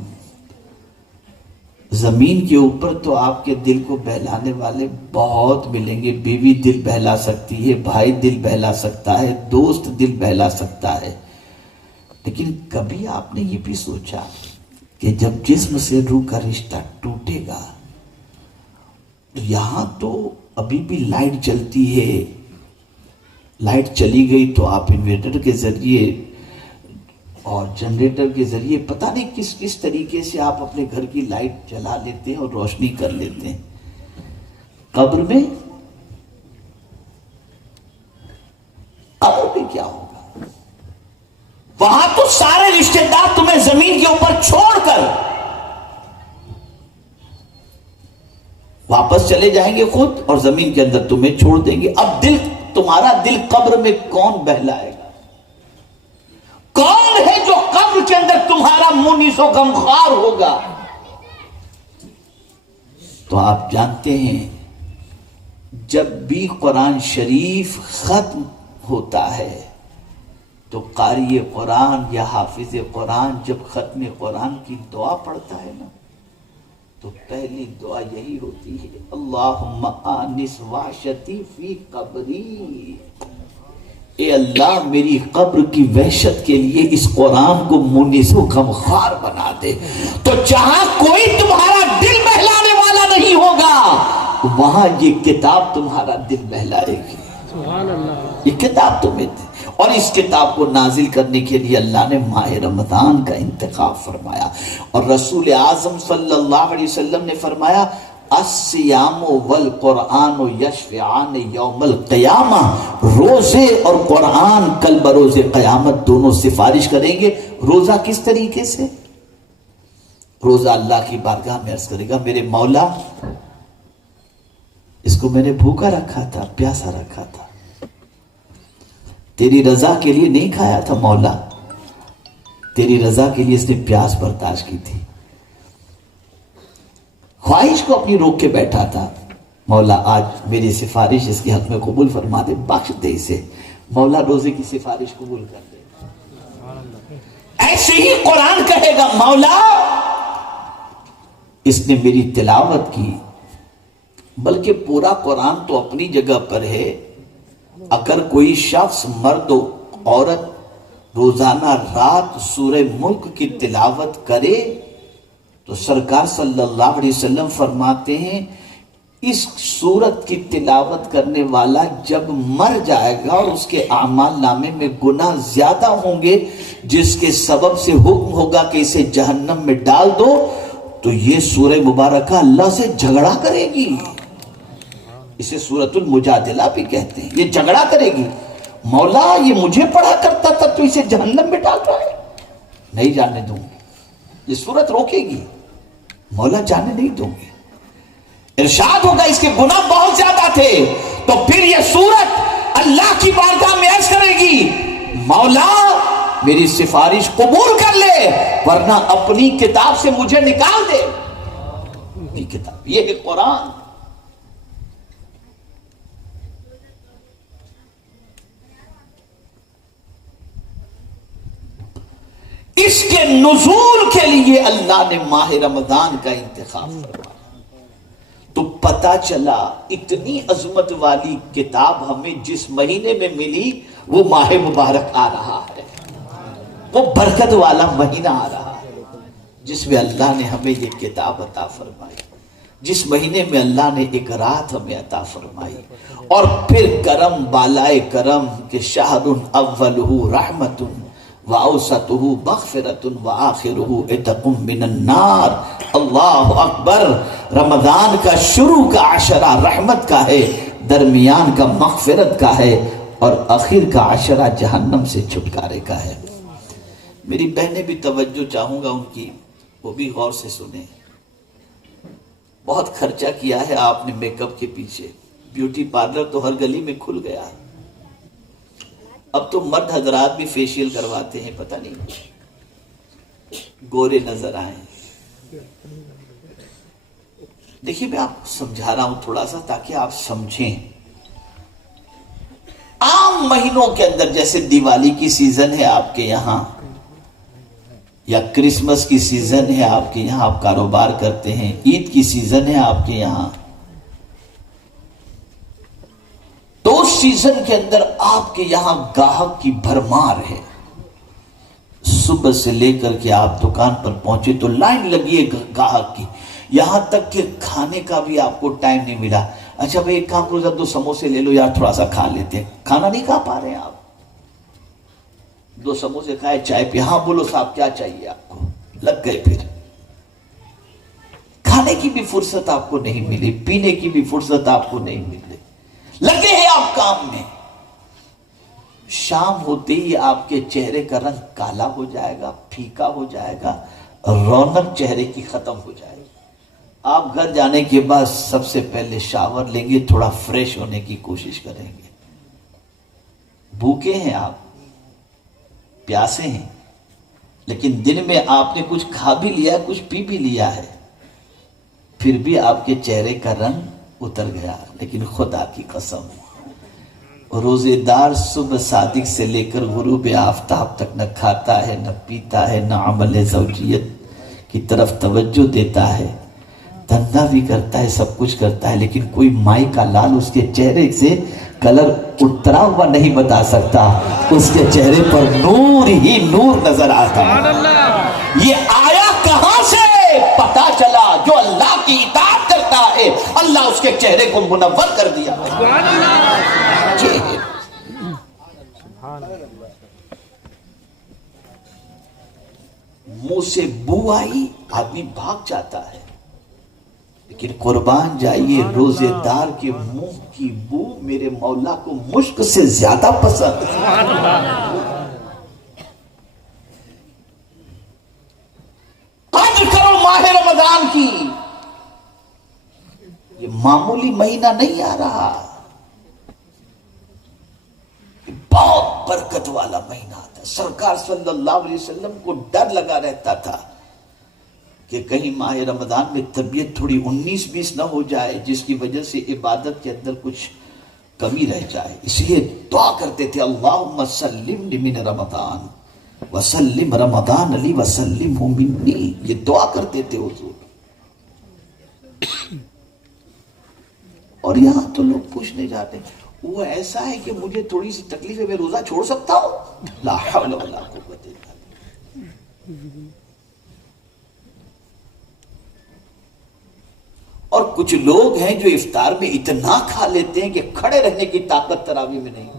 زمین کے اوپر تو آپ کے دل کو بہلانے والے بہت ملیں گے، بیوی دل بہلا سکتی ہے، بھائی دل بہلا سکتا ہے، دوست دل بہلا سکتا ہے، لیکن کبھی آپ نے یہ بھی سوچا کہ جب جسم سے روح کا رشتہ ٹوٹے گا، یہاں تو ابھی بھی لائٹ جلتی ہے، لائٹ چلی گئی تو آپ انورٹر کے ذریعے اور جنریٹر کے ذریعے پتہ نہیں کس طریقے سے آپ اپنے گھر کی لائٹ جلا لیتے ہیں اور روشنی کر لیتے ہیں، قبر میں کیا ہوگا؟ وہاں تو سارے رشتہ دار تمہیں زمین کے اوپر چھوڑ کر واپس چلے جائیں گے خود، اور زمین کے اندر تمہیں چھوڑ دیں گے۔ اب تمہارا دل قبر میں کون بہلائے گا؟ کون ہے جو قبر کے اندر تمہارا مونس و غمخوار ہوگا؟ تو آپ جانتے ہیں جب بھی قرآن شریف ختم ہوتا ہے تو قاری قرآن یا حافظ قرآن جب ختم قرآن کی دعا پڑھتا ہے نا، تو پہلی دعا یہی ہوتی ہے، اللہم آنس وحشتی فی قبری، اے اللہ میری قبر کی وحشت کے لیے اس قرآن کو مونس و غمخوار بنا دے۔ تو جہاں کوئی تمہارا دل بہلانے والا نہیں ہوگا، وہاں یہ کتاب تمہارا دل بہلائے گی۔ سبحان اللہ۔ یہ کتاب تمہیں دے، اور اس کتاب کو نازل کرنے کے لیے اللہ نے ماہ رمضان کا انتخاب فرمایا، اور رسول اعظم صلی اللہ علیہ وسلم نے فرمایا الصیام والقرآن یشفعان یوم القیامہ، روزے اور قرآن کل بروز قیامت دونوں سفارش کریں گے۔ روزہ کس طریقے سے؟ روزہ اللہ کی بارگاہ میں عرض کرے گا، میرے مولا اس کو میں نے بھوکا رکھا تھا، پیاسا رکھا تھا، تیری رضا کے لیے نہیں کھایا تھا مولا، تیری رضا کے لیے اس نے پیاس برداشت کی تھی، خواہش کو اپنی روک کے بیٹھا تھا، مولا آج میری سفارش اس کے حق میں قبول فرما دے، بخش دے اسے، مولا روزے کی سفارش قبول کر دے۔ ایسے ہی قرآن کہے گا، مولا اس نے میری تلاوت کی، بلکہ پورا قرآن تو اپنی جگہ پر ہے، اگر کوئی شخص مرد و عورت روزانہ رات سورہ ملک کی تلاوت کرے تو سرکار صلی اللہ علیہ وسلم فرماتے ہیں اس سورت کی تلاوت کرنے والا جب مر جائے گا اور اس کے اعمال نامے میں گناہ زیادہ ہوں گے جس کے سبب سے حکم ہوگا کہ اسے جہنم میں ڈال دو، تو یہ سورہ مبارکہ اللہ سے جھگڑا کرے گی، اسے سورۃ المجادلہ بھی کہتے ہیں، یہ جھگڑا کرے گی، مولا یہ مجھے پڑھا کرتا تھا تو اسے جہنم میں ڈال رہا ہے، نہیں جانے دوں گی، یہ سورت روکے گی، مولا جانے نہیں دوں گی۔ ارشاد ہوگا اس کے گناہ بہت زیادہ تھے، تو پھر یہ سورت اللہ کی بارگاہ میں عرض کرے گی، مولا میری سفارش قبول کر لے ورنہ اپنی کتاب سے مجھے نکال دے۔ یہ کتاب، یہ ہے قرآن۔ اس کے نزول کے لیے اللہ نے ماہ رمضان کا انتخاب فرمایا، تو پتا چلا اتنی عظمت والی کتاب ہمیں جس مہینے میں ملی وہ ماہ مبارک آ رہا ہے، وہ برکت والا مہینہ آ رہا ہے جس میں اللہ نے ہمیں یہ کتاب عطا فرمائی، جس مہینے میں اللہ نے ایک رات ہمیں عطا فرمائی، اور پھر کرم بالائے کرم کہ شہر اولہ رحمت وَأَوْسَطُهُ مَغْفِرَةٌ وَآخِرُهُ عِتْقٌ مِّنَ النَّارِ۔ اللہ اکبر! رمضان کا شروع کا عشرہ رحمت کا ہے، درمیان کا مغفرت کا ہے، اور آخر کا عشرہ جہنم سے چھٹکارے کا ہے۔ میری بہنیں بھی توجہ چاہوں گا ان کی، وہ بھی غور سے سنیں۔ بہت خرچہ کیا ہے آپ نے میک اپ کے پیچھے، بیوٹی پارلر تو ہر گلی میں کھل گیا، اب تو مرد حضرات بھی فیشیل کرواتے ہیں، پتہ نہیں گورے نظر آئیں۔ دیکھیے میں آپ کو سمجھا رہا ہوں تھوڑا سا تاکہ آپ سمجھیں۔ عام مہینوں کے اندر جیسے دیوالی کی سیزن ہے آپ کے یہاں، یا کرسمس کی سیزن ہے آپ کے یہاں، آپ کاروبار کرتے ہیں، عید کی سیزن ہے آپ کے یہاں، تو اس سیزن کے اندر آپ کے یہاں گاہک کی بھرمار ہے، صبح سے لے کر کے آپ دکان پر پہنچے تو لائن لگی ہے گاہک کی، یہاں تک کہ کھانے کا بھی آپ کو ٹائم نہیں ملا۔ اچھا بھئی ایک کام کرو، ذرا 2 سموسے لے لو یار، تھوڑا سا کھا لیتے ہیں۔ کھانا نہیں کھا پا رہے ہیں آپ، 2 سموسے کھائے، چائے پی، ہاں بولو صاحب کیا چاہیے آپ کو، لگ گئے پھر کھانے کھانے کی بھی فرصت آپ کو نہیں ملی، پینے کی بھی فرصت آپ کو نہیں ملی، لگے ہیں آپ کام میں، شام ہوتے ہی آپ کے چہرے کا رنگ کالا ہو جائے گا، پھیکا ہو جائے گا، رونق چہرے کی ختم ہو جائے گی۔ آپ گھر جانے کے بعد سب سے پہلے شاور لیں گے، تھوڑا فریش ہونے کی کوشش کریں گے۔ بھوکے ہیں آپ، پیاسے ہیں، لیکن دن میں آپ نے کچھ کھا بھی لیا، کچھ پی بھی لیا ہے، پھر بھی آپ کے چہرے کا رنگ اتر گیا۔ لیکن خدا کی قسم، روزے دار صبح صادق سے لے کر غروب آفتاب تک نہ کھاتا ہے، نہ پیتا ہے، نہ عمل زوجیت کی طرف توجہ دیتا ہے، دھندا بھی کرتا ہے، سب کچھ کرتا ہے، لیکن کوئی مائی کا لال اس کے چہرے سے کلر اترا ہوا نہیں بتا سکتا، اس کے چہرے پر نور ہی نور نظر آتا ہے۔ یہ آیا کہاں سے؟ پتا چلا جو اللہ کی اطاعت کرتا ہے اللہ اس کے چہرے کو منور کر دیا ہے۔ منہ سے بو آئی آدمی بھاگ جاتا ہے، لیکن قربان جائیے روزے دار کے منہ کی بو میرے مولا کو مشک سے زیادہ پسند ہے۔ قدر کرو ماہ رمضان کی، یہ معمولی مہینہ نہیں آ رہا، یہ بہت برکت والا مہینہ تھا۔ سرکار صلی اللہ علیہ وسلم کو ڈر لگا رہتا تھا کہ کہیں ماہ رمضان میں طبیعت تھوڑی 19-20 نہ ہو جائے، جس کی وجہ سے عبادت کے اندر کچھ کمی رہ جائے، اس لیے دعا کرتے تھے اللہم سلم لی من رمضان وسلم رمضان علی وسلم منی، یہ دعا کرتے تھے حضور۔ اور یہاں تو لوگ پوچھنے جاتے ہیں وہ ایسا ہے کہ مجھے تھوڑی سی تکلیف ہے، میں روزہ چھوڑ سکتا ہوں؟ لا حول ولا قوت الا باللہ۔ اور کچھ لوگ ہیں جو افطار میں اتنا کھا لیتے ہیں کہ کھڑے رہنے کی طاقت تراویح میں نہیں،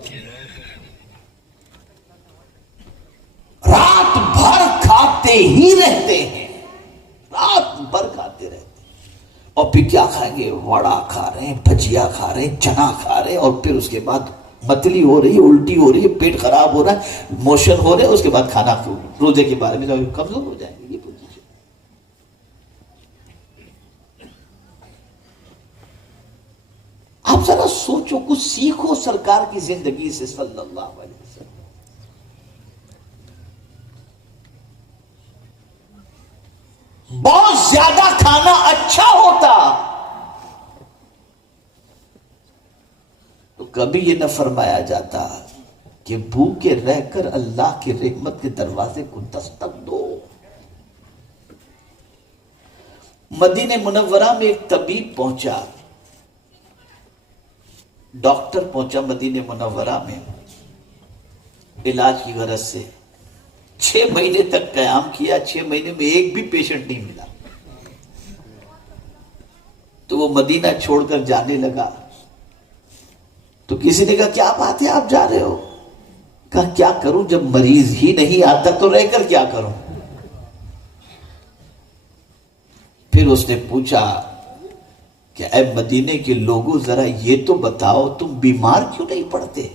رات بھر کھاتے ہی رہتے ہیں، رات بھر کھاتے رہتے ہیں، اور پھر کیا کھائیں گے؟ وڑا کھا رہے ہیں، بھجیا کھا رہے ہیں، چنا کھا رہے ہیں، اور پھر اس کے بعد متلی ہو رہی ہے، الٹی ہو رہی ہے، پیٹ خراب ہو رہا ہے، موشن ہو رہے ہیں، اس کے بعد کھانا روزے کے بارے میں کمزور ہو جائیں گے۔ یہ پوچھیے، آپ ذرا سوچو، کچھ سیکھو سرکار کی زندگی سے صلی اللہ علیہ وسلم۔ بہت زیادہ کھانا اچھا ہوتا تو کبھی یہ نہ فرمایا جاتا کہ بھوکے رہ کر اللہ کی رحمت کے دروازے کو دستک دو۔ مدینہ منورہ میں ایک طبیب پہنچا، ڈاکٹر پہنچا مدینہ منورہ میں علاج کی غرض سے، 6 مہینے تک قیام کیا، 6 مہینے میں ایک بھی پیشنٹ نہیں ملا، تو وہ مدینہ چھوڑ کر جانے لگا۔ تو کسی نے کہا کیا بات ہے آپ جا رہے ہو؟ کہا کیا کروں، جب مریض ہی نہیں آتا تو رہ کر کیا کروں؟ پھر اس نے پوچھا کہ اے مدینے کے لوگوں ذرا یہ تو بتاؤ تم بیمار کیوں نہیں پڑتے؟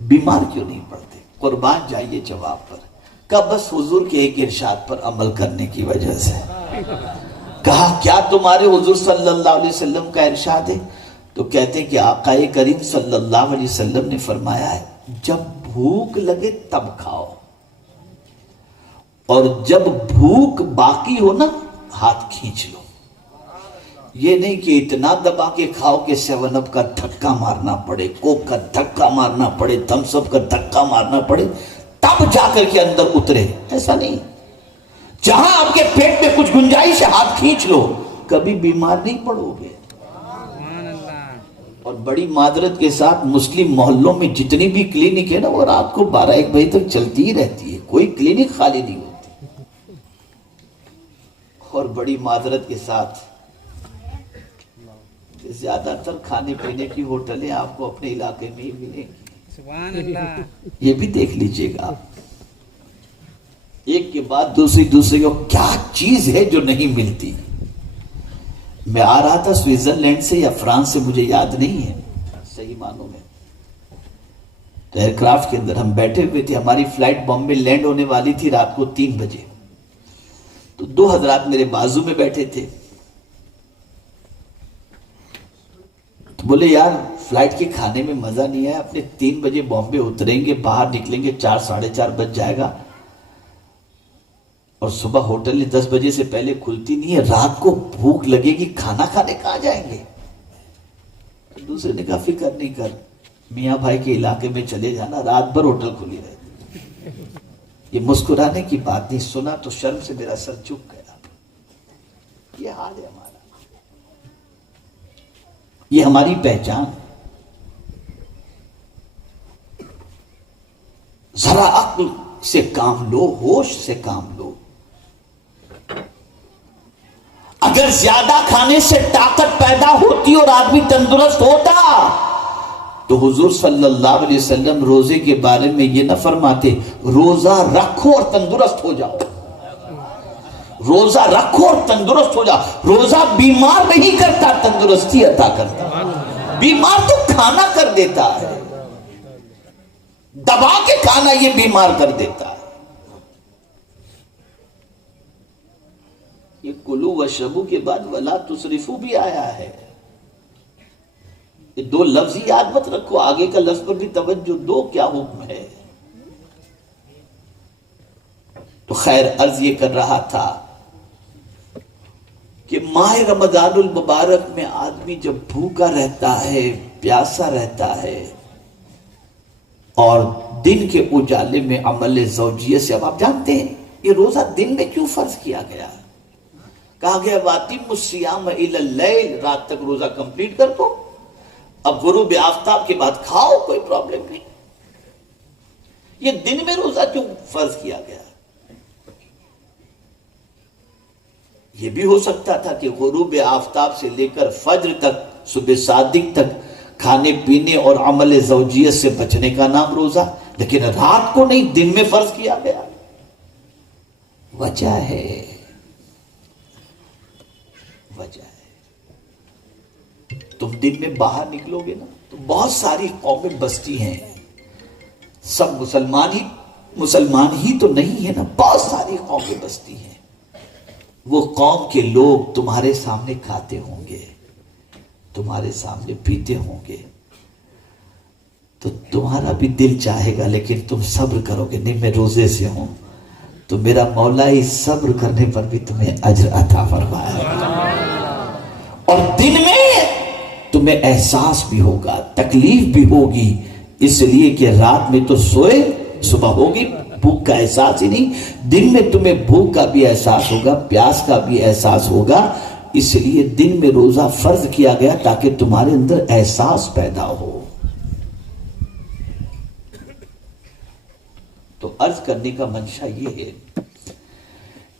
بیمار کیوں نہیں پڑتے؟ قربان جائیے جواب پر، کہا بس حضور کے ایک ارشاد پر عمل کرنے کی وجہ سے۔ کہا کیا تمہارے حضور صلی اللہ علیہ وسلم کا ارشاد ہے؟ تو کہتے ہیں کہ آقا کریم صلی اللہ علیہ وسلم نے فرمایا ہے جب بھوک لگے تب کھاؤ، اور جب بھوک باقی ہو نا ہاتھ کھینچ لو۔ یہ نہیں کہ اتنا دبا کے کھاؤ کہ 7 اپ کا دھکا مارنا پڑے، کوک کا دھکا مارنا پڑے، تھمس اپ کا دھکا مارنا پڑے تب جا کر کے اندر اترے، ایسا نہیں۔ جہاں آپ کے پیٹ میں کچھ گنجائش ہے ہاتھ کھینچ لو، کبھی بیمار نہیں پڑو گے۔ اور بڑی معذرت کے ساتھ مسلم محلوں میں جتنی بھی کلینک ہے نا وہ رات کو 12-1 بجے تک چلتی ہی رہتی ہے، کوئی کلینک خالی نہیں ہوتی۔ اور بڑی معذرت کے ساتھ زیادہ تر کھانے پینے کی ہوٹلیں آپ کو اپنے علاقے میں ہی ملیں گی، یہ بھی دیکھ لیجئے گا۔ ایک کے بعد دوسری کو کیا چیز ہے جو نہیں ملتی. میں آ رہا تھا سوئٹزرلینڈ سے یا فرانس سے، مجھے یاد نہیں ہے صحیح معنوں میں، تو ایئر کرافٹ کے اندر ہم بیٹھے ہوئے تھے، ہماری فلائٹ بامبے لینڈ ہونے والی تھی رات کو 3 بجے. تو 2 حضرات میرے بازو میں بیٹھے تھے، تو بولے یار فلائٹ کے کھانے میں مزہ نہیں آیا، اپنے 3 بجے بامبے اتریں گے، باہر نکلیں گے 4 ساڑھے 4 بج جائے گا، اور صبح ہوٹل 10 بجے سے پہلے کھلتی نہیں ہے، رات کو بھوک لگے گی، کھانا کھانے کہاں جائیں گے. دوسرے نے کہا فکر نہیں کر، میاں بھائی کے علاقے میں چلے جانا، رات بھر ہوٹل کھلی رہتی. یہ مسکرانے کی بات نہیں، سنا تو شرم سے میرا سر جھک گیا. یہ حال ہے ہمارا، یہ ہماری پہچان. ذرا عقل سے کام لو، ہوش سے کام لو. اگر زیادہ کھانے سے طاقت پیدا ہوتی اور آدمی تندرست ہوتا تو حضور صلی اللہ علیہ وسلم روزے کے بارے میں یہ نہ فرماتے روزہ رکھو اور تندرست ہو جاؤ. روزہ رکھو اور تندرست ہو جاؤ. روزہ بیمار نہیں کرتا، تندرستی عطا کرتا. بیمار تو کھانا کر دیتا ہے، دبا کے کھانا یہ بیمار کر دیتا ہے. یہ کلو و شبو کے بعد ولا تسرفو بھی آیا ہے. یہ 2 لفظ ہی یاد مت رکھو، آگے کا لفظ پر بھی توجہ دو، کیا حکم ہے. تو خیر عرض یہ کر رہا تھا کہ ماہ رمضان المبارک میں آدمی جب بھوکا رہتا ہے، پیاسا رہتا ہے، اور دن کے اجالے میں عمل زوجیہ سے، اب آپ جانتے ہیں یہ روزہ دن میں کیوں فرض کیا گیا. کہا گیا وَأَتِمُّ الصِّيَامَ إِلَى اللَّيْلِ، رات تک روزہ کمپلیٹ کر دو، اب غروب آفتاب کے بعد کھاؤ، کوئی پرابلم نہیں. یہ دن میں روزہ کیوں فرض کیا گیا؟ یہ بھی ہو سکتا تھا کہ غروب آفتاب سے لے کر فجر تک، صبح صادق تک کھانے پینے اور عمل زوجیت سے بچنے کا نام روزہ، لیکن رات کو نہیں دن میں فرض کیا گیا. وجہ ہے، وجہ ہے. تم دن میں باہر نکلو گے نا تو بہت ساری قومیں بستی ہیں، سب مسلمان ہی تو نہیں ہے نا، بہت ساری قومیں بستی ہیں. وہ قوم کے لوگ تمہارے سامنے کھاتے ہوں گے، تمہارے سامنے پیتے ہوں گے، تو تمہارا بھی دل چاہے گا، لیکن تم صبر کرو گے. نہیں میں روزے سے ہوں، تو میرا مولا ہی صبر کرنے پر بھی تمہیں اجر عطا فرمائے. اور دن میں تمہیں احساس بھی ہوگا، تکلیف بھی ہوگی، اس لیے کہ رات میں تو سوئے، صبح ہوگی بھوک کا احساس ہی نہیں. دن میں تمہیں بھوک کا بھی احساس ہوگا، پیاس کا بھی احساس ہوگا، اس لیے دن میں روزہ فرض کیا گیا تاکہ تمہارے اندر احساس پیدا ہو. تو عرض کرنے کا منشا یہ ہے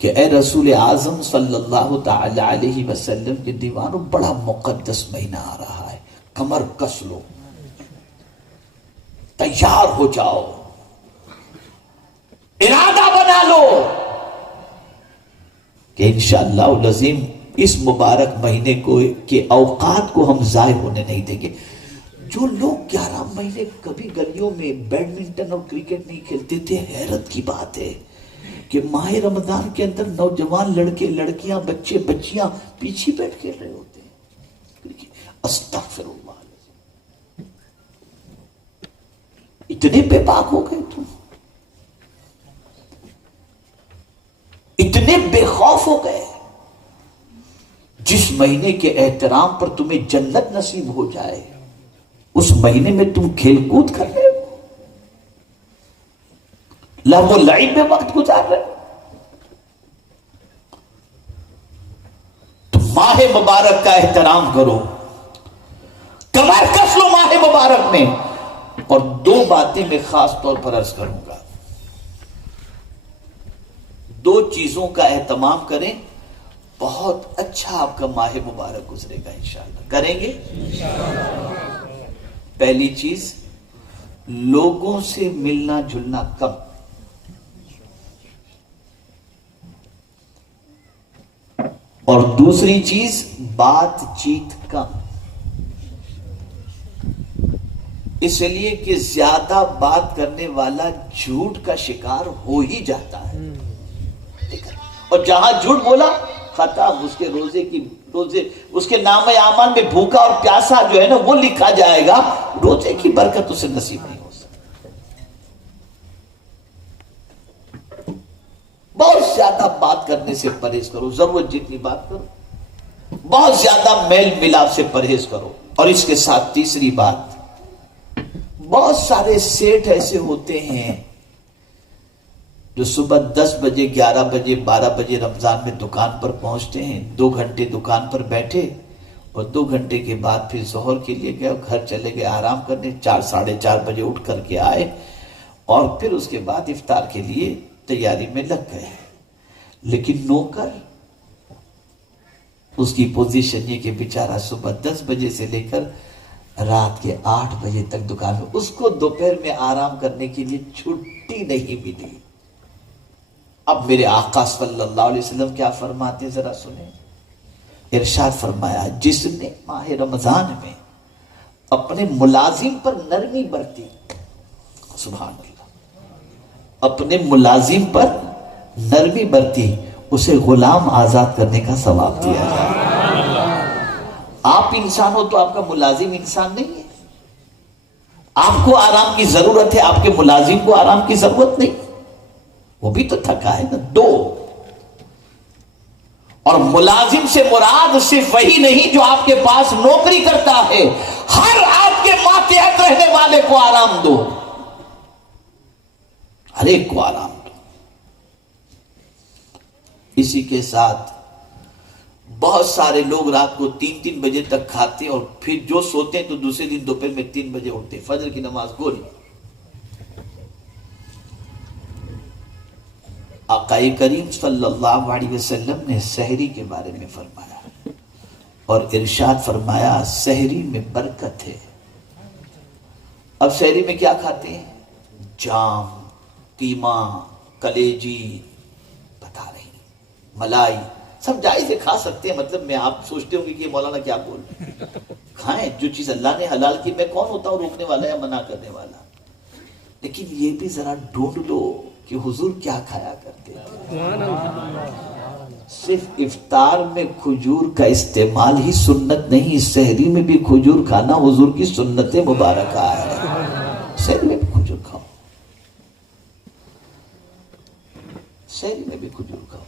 کہ اے رسول اعظم صلی اللہ تعالی علیہ وسلم کے دیوانوں، بڑا مقدس مہینہ آ رہا ہے، کمر کس لو، تیار ہو جاؤ، ارادہ بنا لو کہ انشاءاللہ العظیم اس مبارک مہینے کو کے اوقات کو ہم ضائع ہونے نہیں دیں گے. جو لوگ 11 مہینے کبھی گلیوں میں بیڈمنٹن اور کرکٹ نہیں کھیلتے تھے، حیرت کی بات ہے کہ ماہ رمضان کے اندر نوجوان لڑکے لڑکیاں بچے بچیاں پیچھے بیٹھ کھیل رہے ہوتے ہیں. استغفر اللہ، اتنے بے باک ہو گئے تم، اتنے بے خوف ہو گئے. جس مہینے کے احترام پر تمہیں جنت نصیب ہو جائے، اس مہینے میں تم کھیل کود کر رہے ہو، لہو و لعب میں وقت گزار رہے ہو. تم ماہ مبارک کا احترام کرو، کمر کس لو ماہ مبارک میں. اور 2 باتیں میں خاص طور پر عرض کروں گا، 2 چیزوں کا اہتمام کریں، بہت اچھا آپ کا ماہ مبارک گزرے گا انشاءاللہ. کریں گے؟ پہلی چیز، لوگوں سے ملنا جلنا کم. اور دوسری چیز بات چیت کم، اس لیے کہ زیادہ بات کرنے والا جھوٹ کا شکار ہو ہی جاتا ہے، اور جہاں جھوٹ بولا ختم، اس کے روزے اس کے نام اعمال میں بھوکا اور پیاسا جو ہے نا وہ لکھا جائے گا، روزے کی برکت اسے نصیب نہیں ہو سکتی۔ بہت زیادہ بات کرنے سے پرہیز کرو، ضرورت جتنی بات کرو، بہت زیادہ میل ملاپ سے پرہیز کرو۔ اور اس کے ساتھ تیسری بات، بہت سارے سیٹ ایسے ہوتے ہیں جو صبح 10 بجے 11 بجے 12 بجے رمضان میں دکان پر پہنچتے ہیں، 2 گھنٹے دکان پر بیٹھے اور 2 گھنٹے کے بعد پھر ظہر کے لیے گئے، گھر چلے گئے آرام کرنے، 4 ساڑھے 4 بجے اٹھ کر کے آئے اور پھر اس کے بعد افطار کے لیے تیاری میں لگ گئے۔ لیکن نوکر، اس کی پوزیشن یہ کہ بیچارہ صبح 10 بجے سے لے کر رات کے 8 بجے تک دکان میں، اس کو دوپہر میں آرام کرنے کے لیے چھٹی نہیں ملی۔ اب میرے آقا صلی اللہ علیہ وسلم کیا فرماتے ہیں ذرا سنیں۔ ارشاد فرمایا، جس نے ماہ رمضان میں اپنے ملازم پر نرمی برتی، سبحان اللہ، اپنے ملازم پر نرمی برتی، اسے غلام آزاد کرنے کا ثواب دیا جائے۔ آپ انسان ہو تو آپ کا ملازم انسان نہیں ہے؟ آپ کو آرام کی ضرورت ہے، آپ کے ملازم کو آرام کی ضرورت نہیں، وہ بھی تو تھکا ہے نا۔ دو، اور ملازم سے مراد صرف وہی نہیں جو آپ کے پاس نوکری کرتا ہے، ہر آپ کے ماتحت رہنے والے کو آرام دو، ہر ایک کو آرام دو۔ اسی کے ساتھ بہت سارے لوگ رات کو 3 بجے تک کھاتے اور پھر جو سوتے ہیں تو دوسرے دن دوپہر میں 3 بجے اٹھتے، فجر کی نماز گولی۔ آقا کریم صلی اللہ علیہ وسلم نے سحری کے بارے میں فرمایا اور ارشاد فرمایا، سحری میں برکت ہے۔ اب سحری میں کیا کھاتے ہیں؟ جام، قیمہ، کلیجی، پتہ نہیں، ملائی، سب جائز سے کھا سکتے ہیں۔ مطلب میں آپ سوچتے ہوں گے کہ مولانا کیا بول رہے ہیں، کھائیں جو چیز اللہ نے حلال کی، میں کون ہوتا ہوں روکنے والا یا منع کرنے والا۔ لیکن یہ بھی ذرا ڈھونڈ لو کہ حضور کیا کھایا کرتے تھے۔ صرف افطار میں کھجور کا استعمال ہی سنت نہیں، سحری میں بھی کھجور کھانا حضور کی سنت مبارکہ ہے۔ سحری میں بھی کھجور کھاؤ، سحری میں بھی کھجور کھاؤ،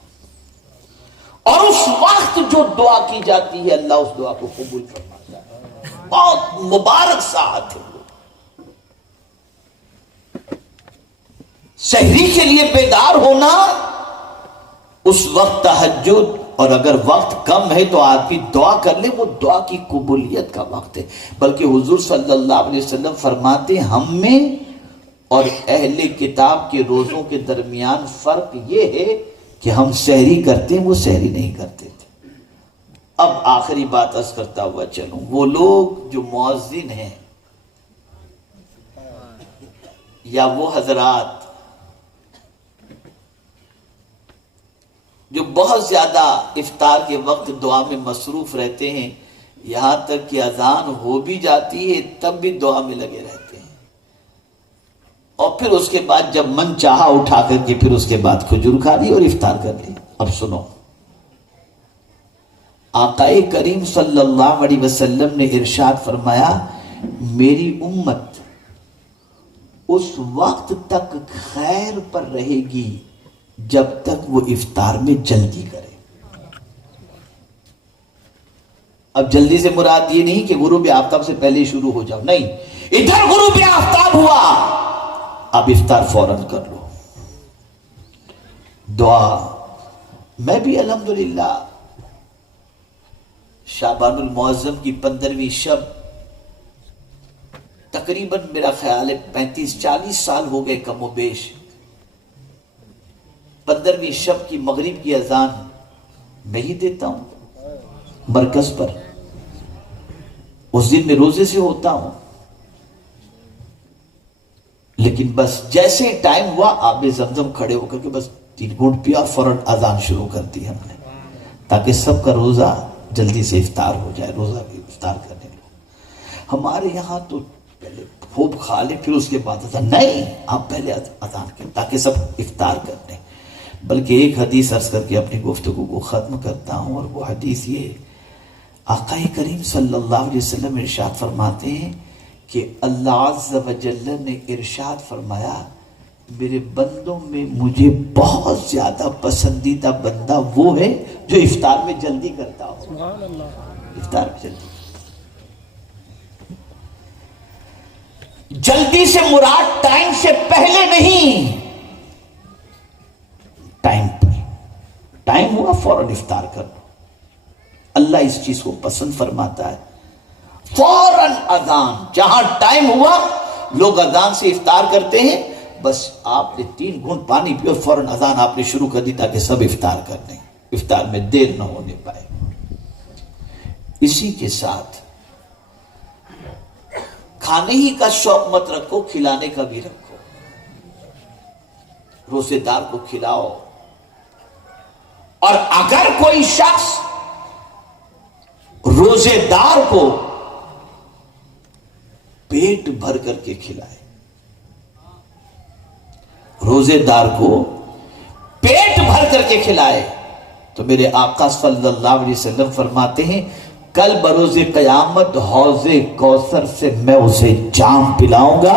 اور اس وقت جو دعا کی جاتی ہے اللہ اس دعا کو قبول فرماتا ہے۔ بہت مبارک ساعت ہے وہ۔ سحری کے لیے بیدار ہونا، اس وقت تہجد، اور اگر وقت کم ہے تو آپ کی دعا کر لیں، وہ دعا کی قبولیت کا وقت ہے۔ بلکہ حضور صلی اللہ علیہ وسلم فرماتے ہیں، ہم میں اور اہل کتاب کے روزوں کے درمیان فرق یہ ہے کہ ہم سحری کرتے ہیں، وہ سحری نہیں کرتے تھے۔ اب آخری بات عرض کرتا ہوا چلوں، وہ لوگ جو مؤذن ہیں یا وہ حضرات جو بہت زیادہ افطار کے وقت دعا میں مصروف رہتے ہیں، یہاں تک کہ اذان ہو بھی جاتی ہے تب بھی دعا میں لگے رہتے ہیں، اور پھر اس کے بعد جب من چاہا اٹھا کر کے پھر اس کے بعد کھجور کھا لی اور افطار کر لی۔ اب سنو، آقا کریم صلی اللہ علیہ وسلم نے ارشاد فرمایا، میری امت اس وقت تک خیر پر رہے گی جب تک وہ افطار میں جلدی کرے۔ اب جلدی سے مراد یہ نہیں کہ غروب آفتاب سے پہلے شروع ہو جاؤ، نہیں، ادھر غروب آفتاب ہوا اب افطار فوراً کر لو۔ دعا، میں بھی الحمدللہ شعبان المعظم کی 15ویں شب تقریباً میرا خیال ہے 35-40 سال ہو گئے کم و بیش، 15ویں شب کی مغرب کی اذان میں ہی دیتا ہوں مرکز پر۔ اس دن میں روزے سے ہوتا ہوں، لیکن بس جیسے ٹائم ہوا آب زمزم کھڑے ہو کر کے بس 3 گھونٹ پیا، فوراً اذان شروع کر دی ہم نے، تاکہ سب کا روزہ جلدی سے افطار ہو جائے، روزہ بھی افطار کرنے لو۔ ہمارے یہاں تو پہلے خوب کھا لے پھر اس کے بعد اذان، نہیں، آپ پہلے اذان کریں تاکہ سب افطار کر لیں۔ بلکہ ایک حدیث عرض کر کے اپنی گفتگو کو ختم کرتا ہوں، اور وہ حدیث یہ، آقا کریم صلی اللہ علیہ وسلم ارشاد فرماتے ہیں کہ اللہ عز و جل نے ارشاد فرمایا، میرے بندوں میں مجھے بہت زیادہ پسندیدہ بندہ وہ ہے جو افطار میں جلدی کرتا ہو۔ سبحان اللہ۔ افطار میں جلدی سے مراد ٹائم سے پہلے نہیں، ٹائم پر، ٹائم ہوا فوراً افطار کر لو۔ اللہ اس چیز کو پسند فرماتا ہے، فوراً اذان، جہاں ٹائم ہوا لوگ اذان سے افطار کرتے ہیں، بس آپ نے 3 گھونٹ پانی پیو، فوراً اذان آپ نے شروع کر دی تاکہ سب افطار کر دیں، افطار میں دیر نہ ہونے پائے۔ اسی کے ساتھ کھانے ہی کا شوق مت رکھو، کھلانے کا بھی رکھو۔ روزے دار کو کھلاؤ، اور اگر کوئی شخص روزے دار کو پیٹ بھر کر کے کھلائے، روزے دار کو پیٹ بھر کر کے کھلائے، تو میرے آقا صلی اللہ علیہ وسلم فرماتے ہیں کل بروز قیامت حوض کوثر سے میں اسے جام پلاؤں گا،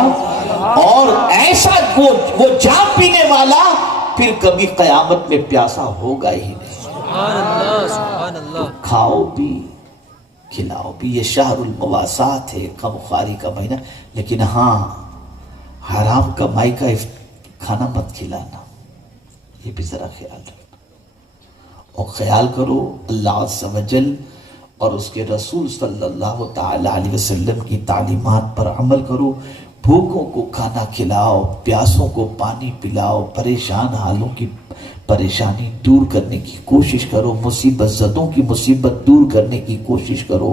اور ایسا وہ جام پینے والا پھر کبھی قیامت میں پیاسا ہوگا ہی نہیں۔ سبحان اللہ، سبحان اللہ۔ کھاؤ بھی کھلاؤ بھی، یہ شہر المواسات ہے، غم خواری کا مہینہ، لیکن ہاں حرام کمائی کا کھانا مت کھلانا، یہ بھی ذرا خیال رکھنا۔ اور خیال کرو اللہ عز و جل اور اس کے رسول صلی اللہ تعالی علیہ وسلم کی تعلیمات پر عمل کرو، بھوکوں کو کھانا کھلاؤ، پیاسوں کو پانی پلاؤ، پریشان حالوں کی پریشانی دور کرنے کی کوشش کرو، مصیبت زدوں کی مصیبت دور کرنے کی کوشش کرو،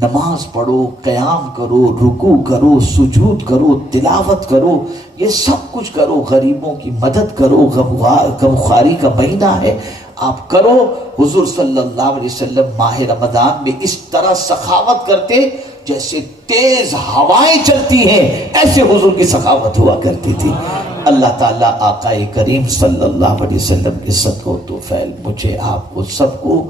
نماز پڑھو، قیام کرو، رکوع کرو، سجود کرو، تلاوت کرو، یہ سب کچھ کرو، غریبوں کی مدد کرو، غمخواری کا مہینہ ہے، آپ کرو۔ حضور صلی اللہ علیہ وسلم ماہ رمضان میں اس طرح سخاوت کرتے جیسے تیز ہوائیں چلتی ہیں، ایسے حضور کی سخاوت ہوا کرتی تھی۔ اللہ تعالیٰ آقا کریم صلی اللہ علیہ وسلم کے صدقہ و توفیل مجھے آپ کو سب کو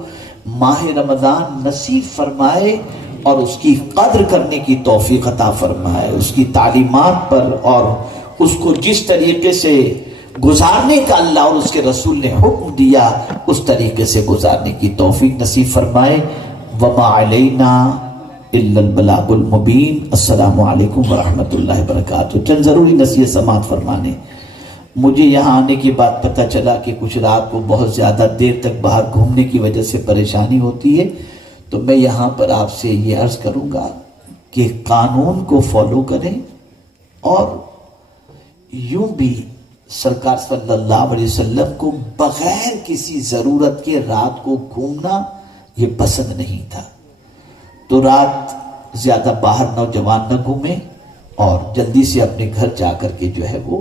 ماہ رمضان نصیب فرمائے، اور اس کی قدر کرنے کی توفیق عطا فرمائے، اس کی تعلیمات پر اور اس کو جس طریقے سے گزارنے کا اللہ اور اس کے رسول نے حکم دیا اس طریقے سے گزارنے کی توفیق نصیب فرمائے۔ وما علینا الا البلاغ المبین۔ السلام علیکم ورحمۃ اللہ وبرکاتہ۔ چند ضروری نصیحت سماعت فرمانے۔ مجھے یہاں آنے کے بعد پتہ چلا کہ کچھ رات کو بہت زیادہ دیر تک باہر گھومنے کی وجہ سے پریشانی ہوتی ہے، تو میں یہاں پر آپ سے یہ عرض کروں گا کہ قانون کو فالو کریں، اور یوں بھی سرکار صلی اللہ علیہ وسلم کو بغیر کسی ضرورت کے رات کو گھومنا یہ پسند نہیں تھا، تو رات زیادہ باہر نوجوان نہ گھومیں، اور جلدی سے اپنے گھر جا کر کے جو ہے وہ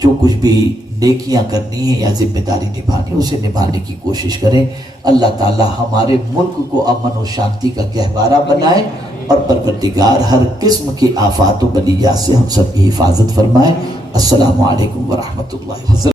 جو کچھ بھی نیکیاں کرنی ہیں یا ذمہ داری نبھانی اسے نبھانے کی کوشش کریں۔ اللہ تعالی ہمارے ملک کو امن و شانتی کا گہوارہ بنائے، اور پروردگار ہر قسم کی آفات و بلیات سے ہم سب کی حفاظت فرمائے۔ السلام علیکم ورحمۃ اللہ وبرکاتہ۔